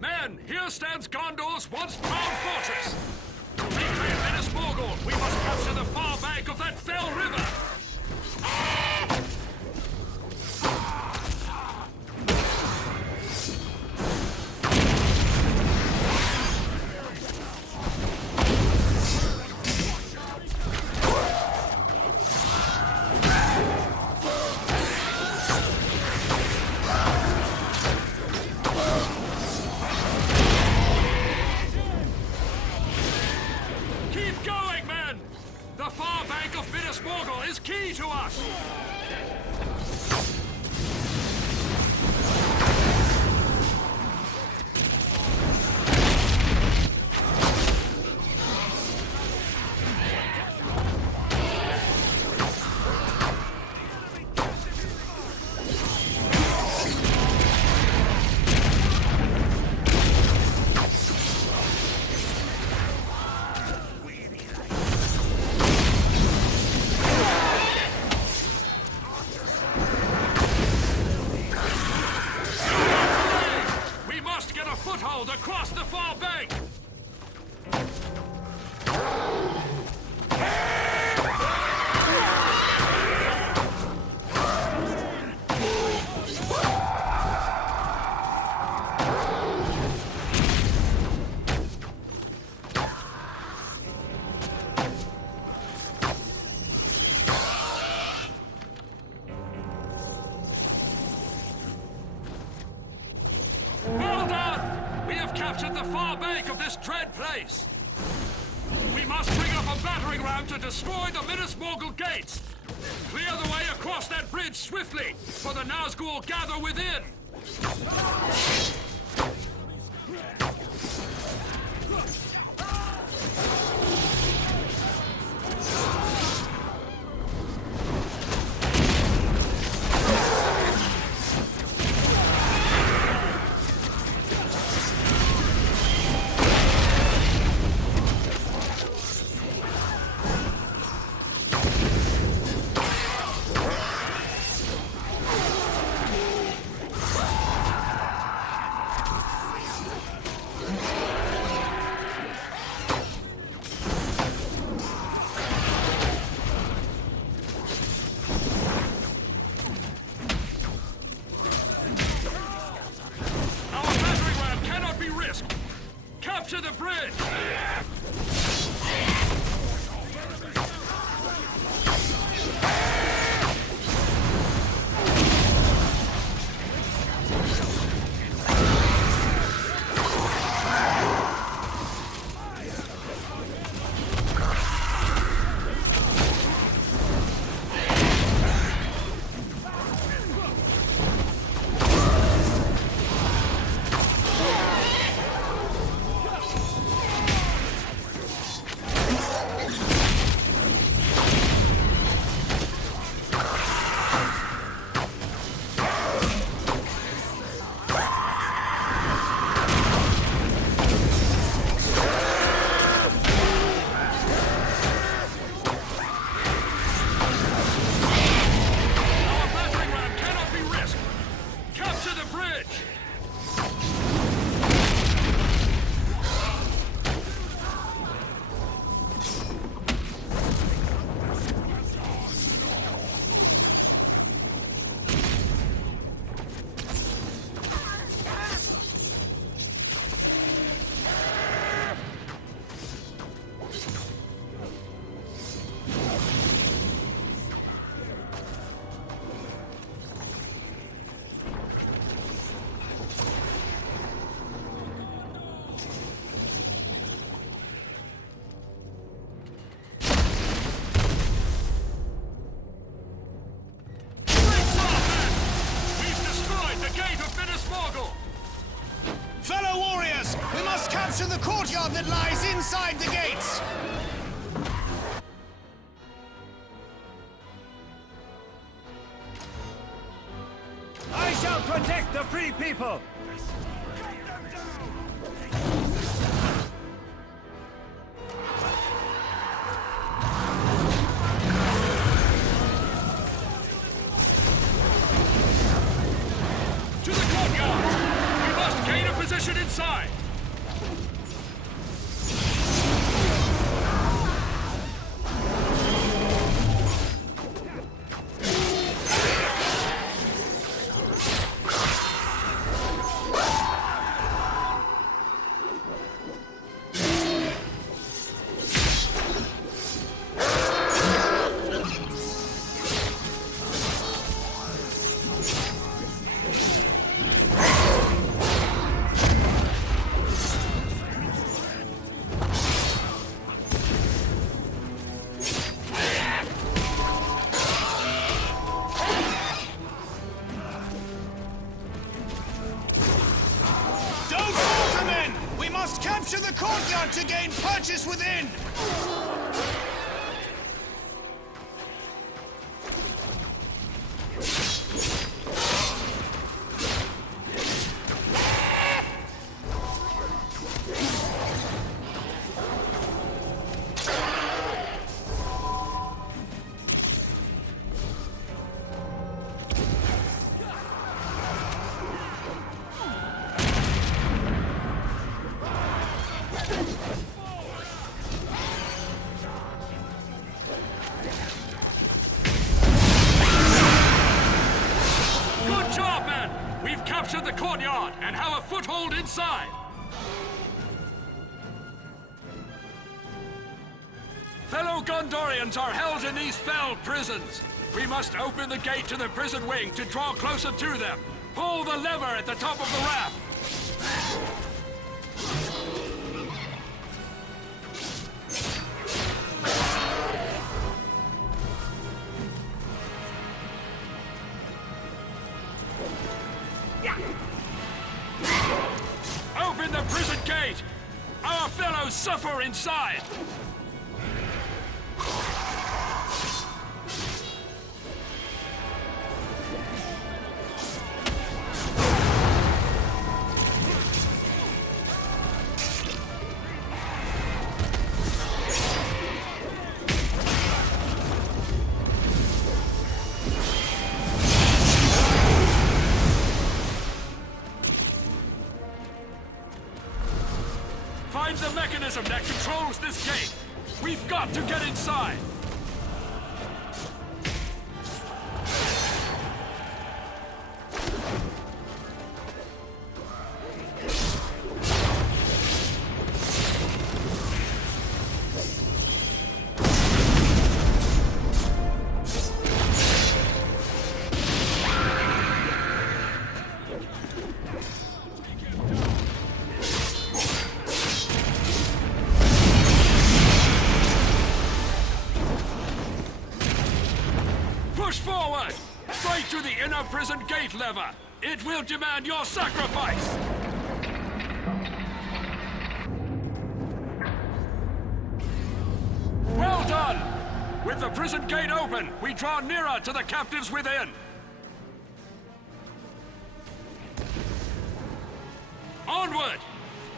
Men, here stands Gondor's once proud fortress. To reclaim Minas Morgul, we must capture the far bank of that fell river. The far bank of Minas Morgul is key to us! Foothold across the far bank! Captured the far bank of this dread place. We must bring up a battering ram to destroy the Minas Morgul gates. Clear the way across that bridge swiftly, for the Nazgul gather within. capture the courtyard that lies inside the gates! I shall protect the free people! To the courtyard! We must gain a position inside! Capture the courtyard to gain purchase within! Capture the courtyard and have a foothold inside! Fellow Gondorians are held in these fell prisons. We must open the gate to the prison wing to draw closer to them. Pull the lever at the top of the ramp. Open the prison gate! Our fellows suffer inside! Find the mechanism that controls this gate! We've got to get inside! Push forward! Straight to the inner prison gate lever! It will demand your sacrifice! Well done! With the prison gate open, we draw nearer to the captives within! Onward!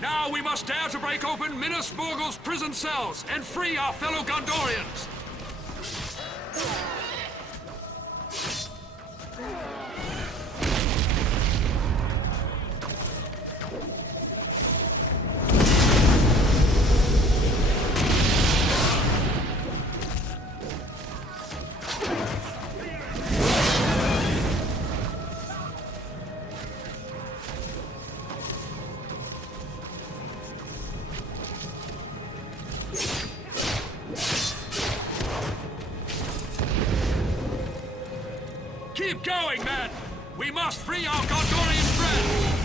Now we must dare to break open Minas Morgul's prison cells and free our fellow Gondorians! Keep going, men! We must free our Gondorian friends!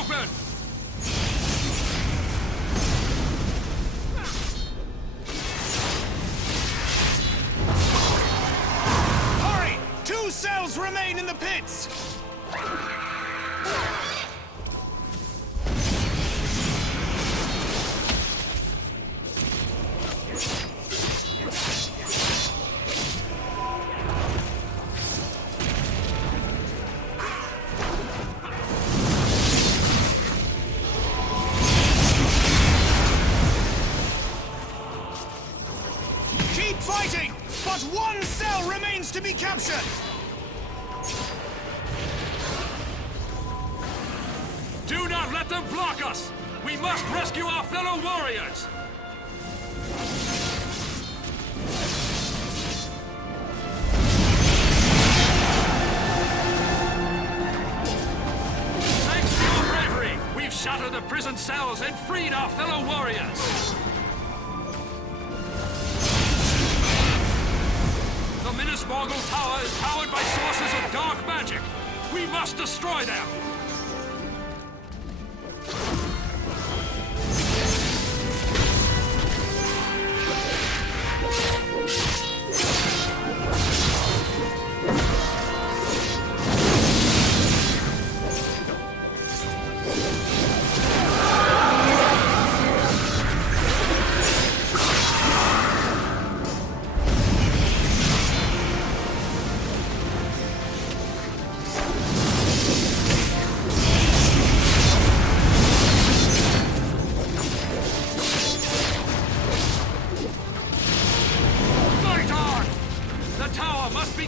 open! Hurry! 2 cells remain in the pits! Keep fighting! But 1 cell remains to be captured! Do not let them block us! We must rescue our fellow warriors! Thanks to your bravery, we've shattered the prison cells and freed our fellow warriors! The Minas Morgul Tower is powered by sources of dark magic. We must destroy them!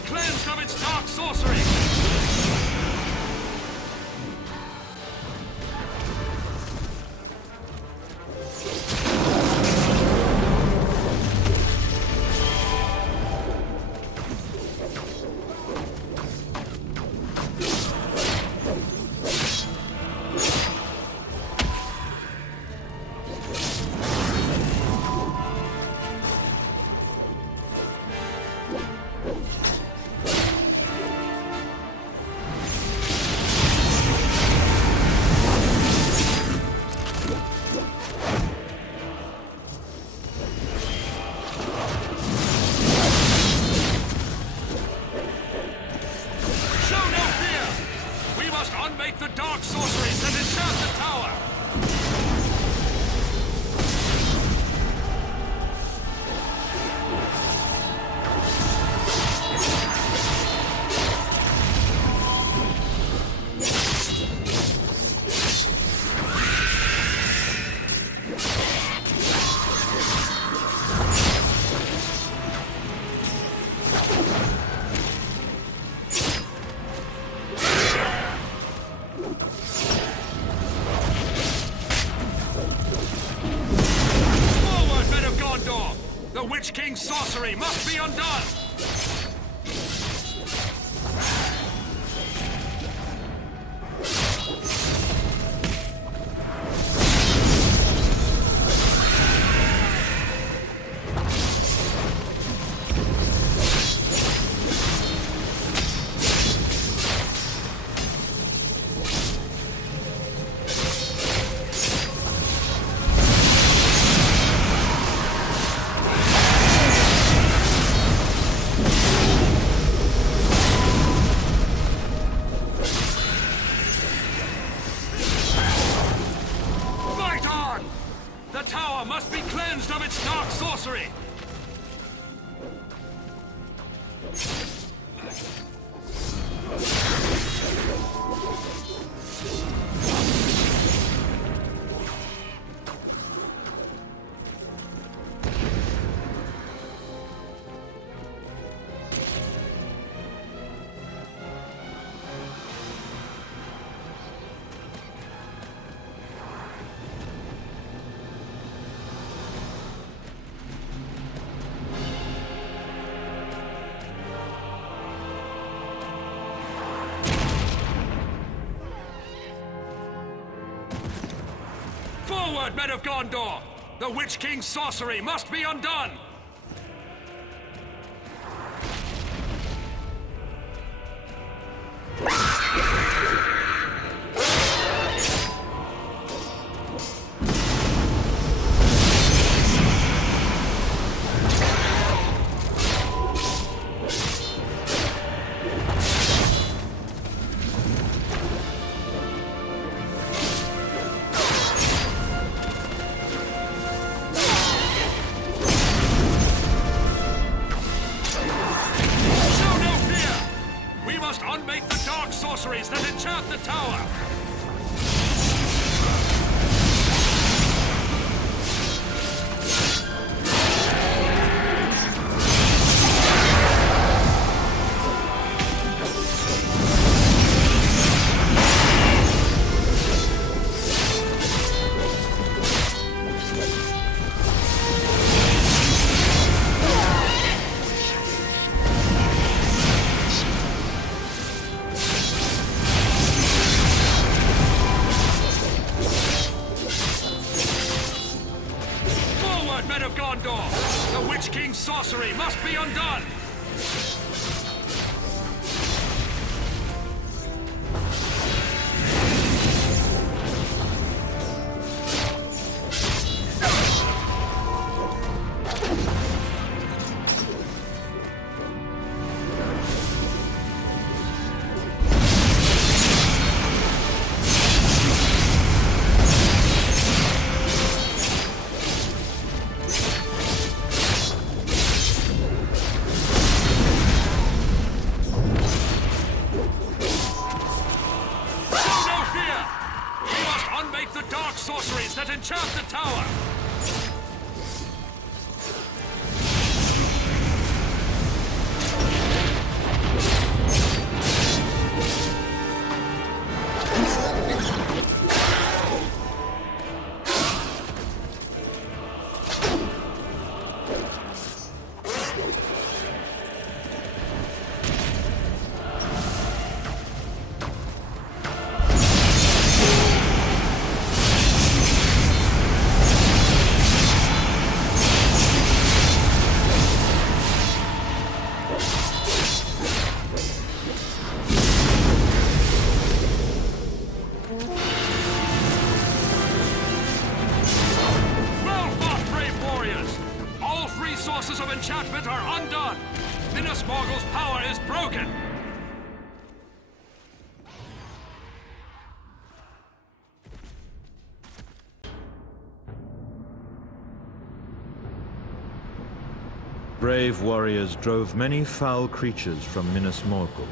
Cleansed of its dark sorcery! Unmake the dark sorceries that enchant the tower! The Witch King's sorcery must be undone! The tower must be cleansed of its dark sorcery! Forward, men of Gondor! The Witch King's sorcery must be undone! Gondor! The Witch King's sorcery must be undone! Sorceries that enchant the tower! Sources of enchantment are undone! Minas Morgul's power is broken! Brave warriors drove many foul creatures from Minas Morgul,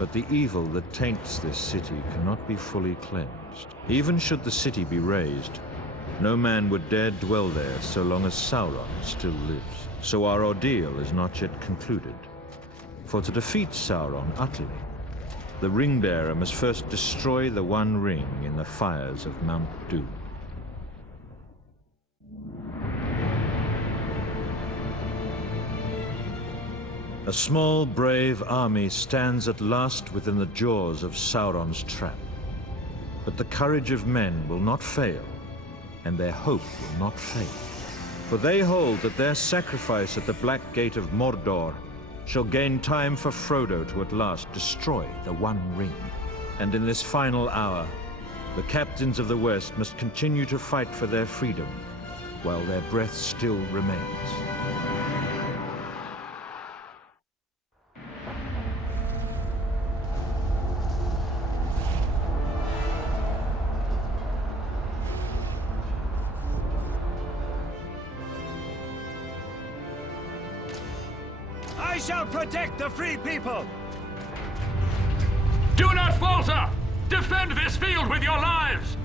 but the evil that taints this city cannot be fully cleansed. Even should the city be razed, no man would dare dwell there so long as Sauron still lives. So our ordeal is not yet concluded. For to defeat Sauron utterly, the Ring-Bearer must first destroy the One Ring in the fires of Mount Doom. A small, brave army stands at last within the jaws of Sauron's trap. But the courage of men will not fail, and their hope will not fade. For they hold that their sacrifice at the Black Gate of Mordor shall gain time for Frodo to at last destroy the One Ring. And in this final hour, the captains of the West must continue to fight for their freedom while their breath still remains. I shall protect the free people! Do not falter! Defend this field with your lives!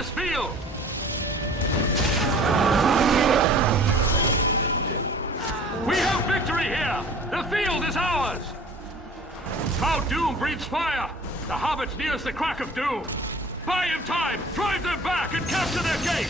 this field! We have victory here! The field is ours! Mount Doom breathes fire! The Hobbit nears the crack of doom! Buy him time! Drive them back and capture their gate!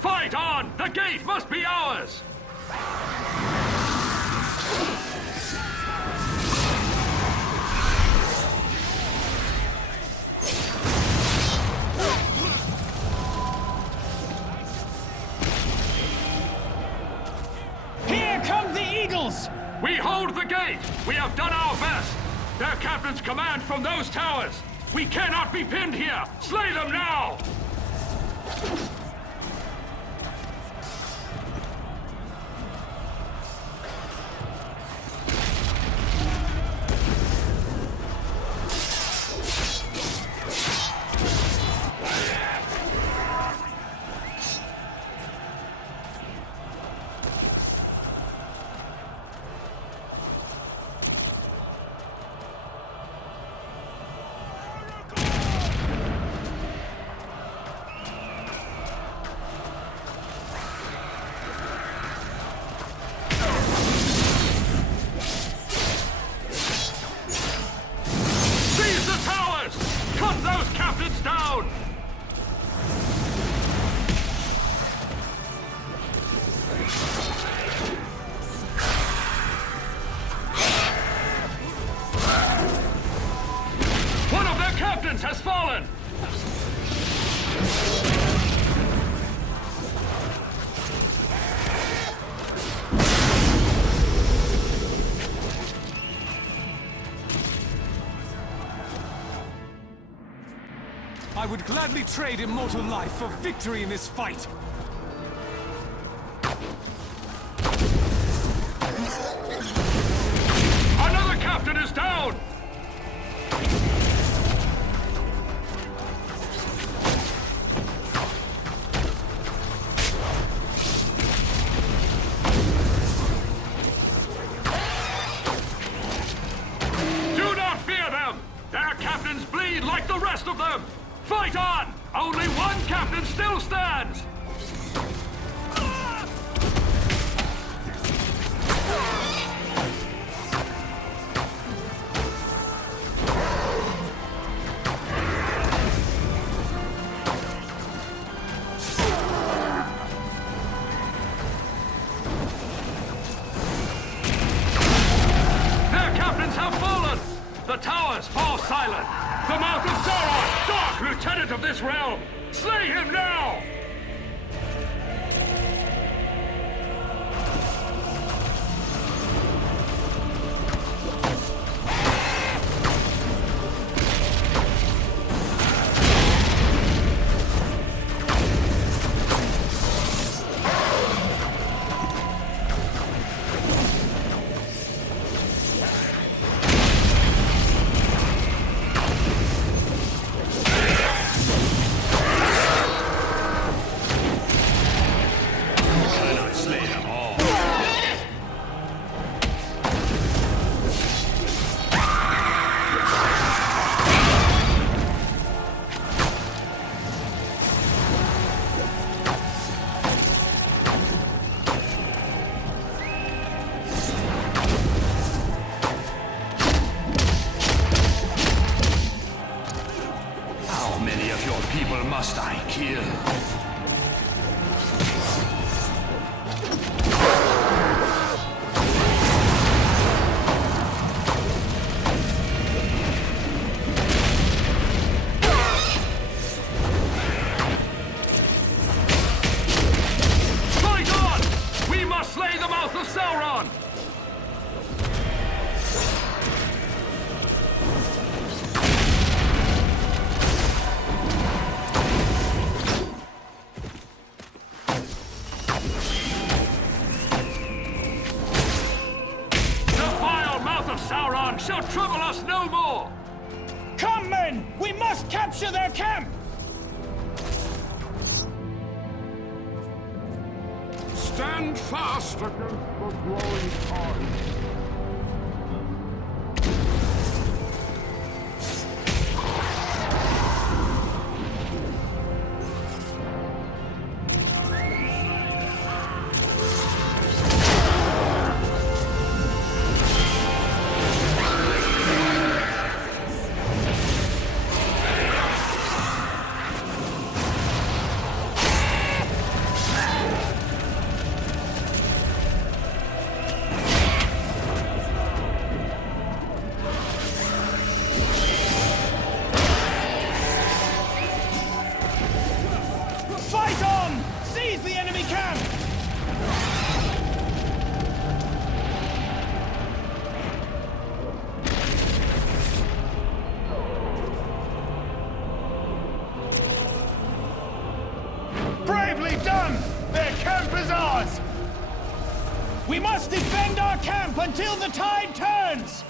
Fight on! The gate must be ours! Here come the Eagles! We hold the gate! We have done our best! Their captains command from those towers! We cannot be pinned here! Slay them now! Has fallen! I would gladly trade immortal life for victory in this fight. Another captain is down! Like the rest of them! Fight on! Only one captain still stands! Their captains have fallen! The towers fall silent! The mouth of Sauron, dark lieutenant of this realm! Slay him now! Must I kill? men! We must capture their camp! Stand fast against the growing tide. Fight on! Seize the enemy camp! Bravely done! Their camp is ours! We must defend our camp until the tide turns!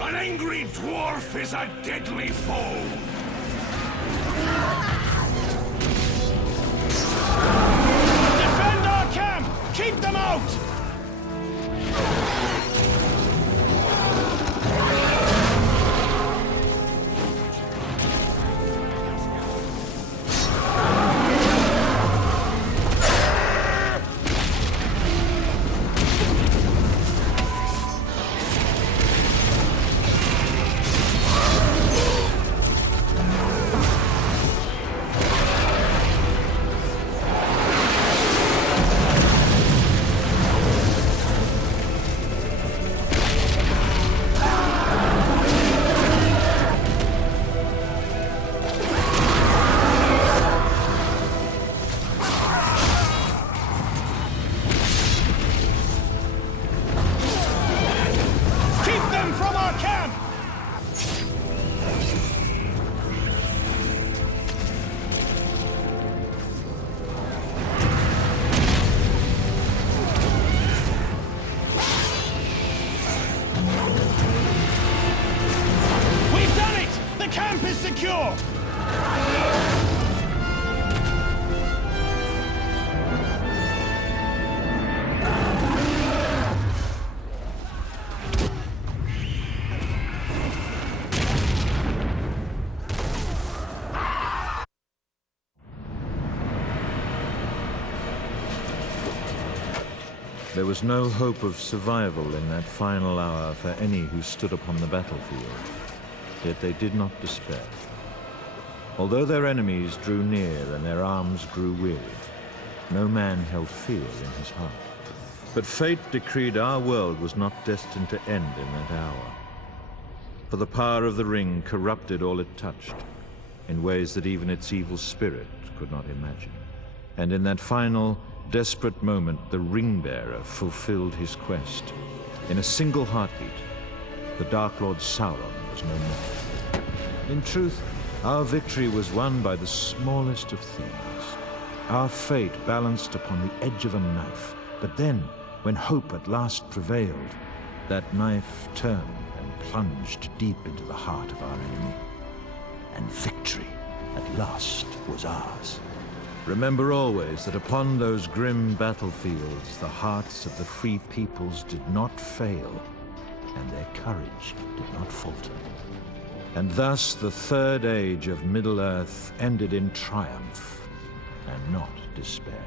An angry dwarf is a deadly foe! Defend our camp! Keep them out! Keep them from our camp! We've done it! The camp is secure! There was no hope of survival in that final hour for any who stood upon the battlefield. Yet they did not despair. Although their enemies drew near and their arms grew weary, no man held fear in his heart. But fate decreed our world was not destined to end in that hour. For the power of the ring corrupted all it touched, in ways that even its evil spirit could not imagine. And in that final, desperate moment, the ring-bearer fulfilled his quest. In a single heartbeat, the Dark Lord Sauron was no more. In truth, our victory was won by the smallest of things. Our fate balanced upon the edge of a knife. But then, when hope at last prevailed, that knife turned and plunged deep into the heart of our enemy. And victory, at last, was ours. Remember always that upon those grim battlefields, the hearts of the free peoples did not fail, and their courage did not falter. And thus the Third Age of Middle-earth ended in triumph, and not despair.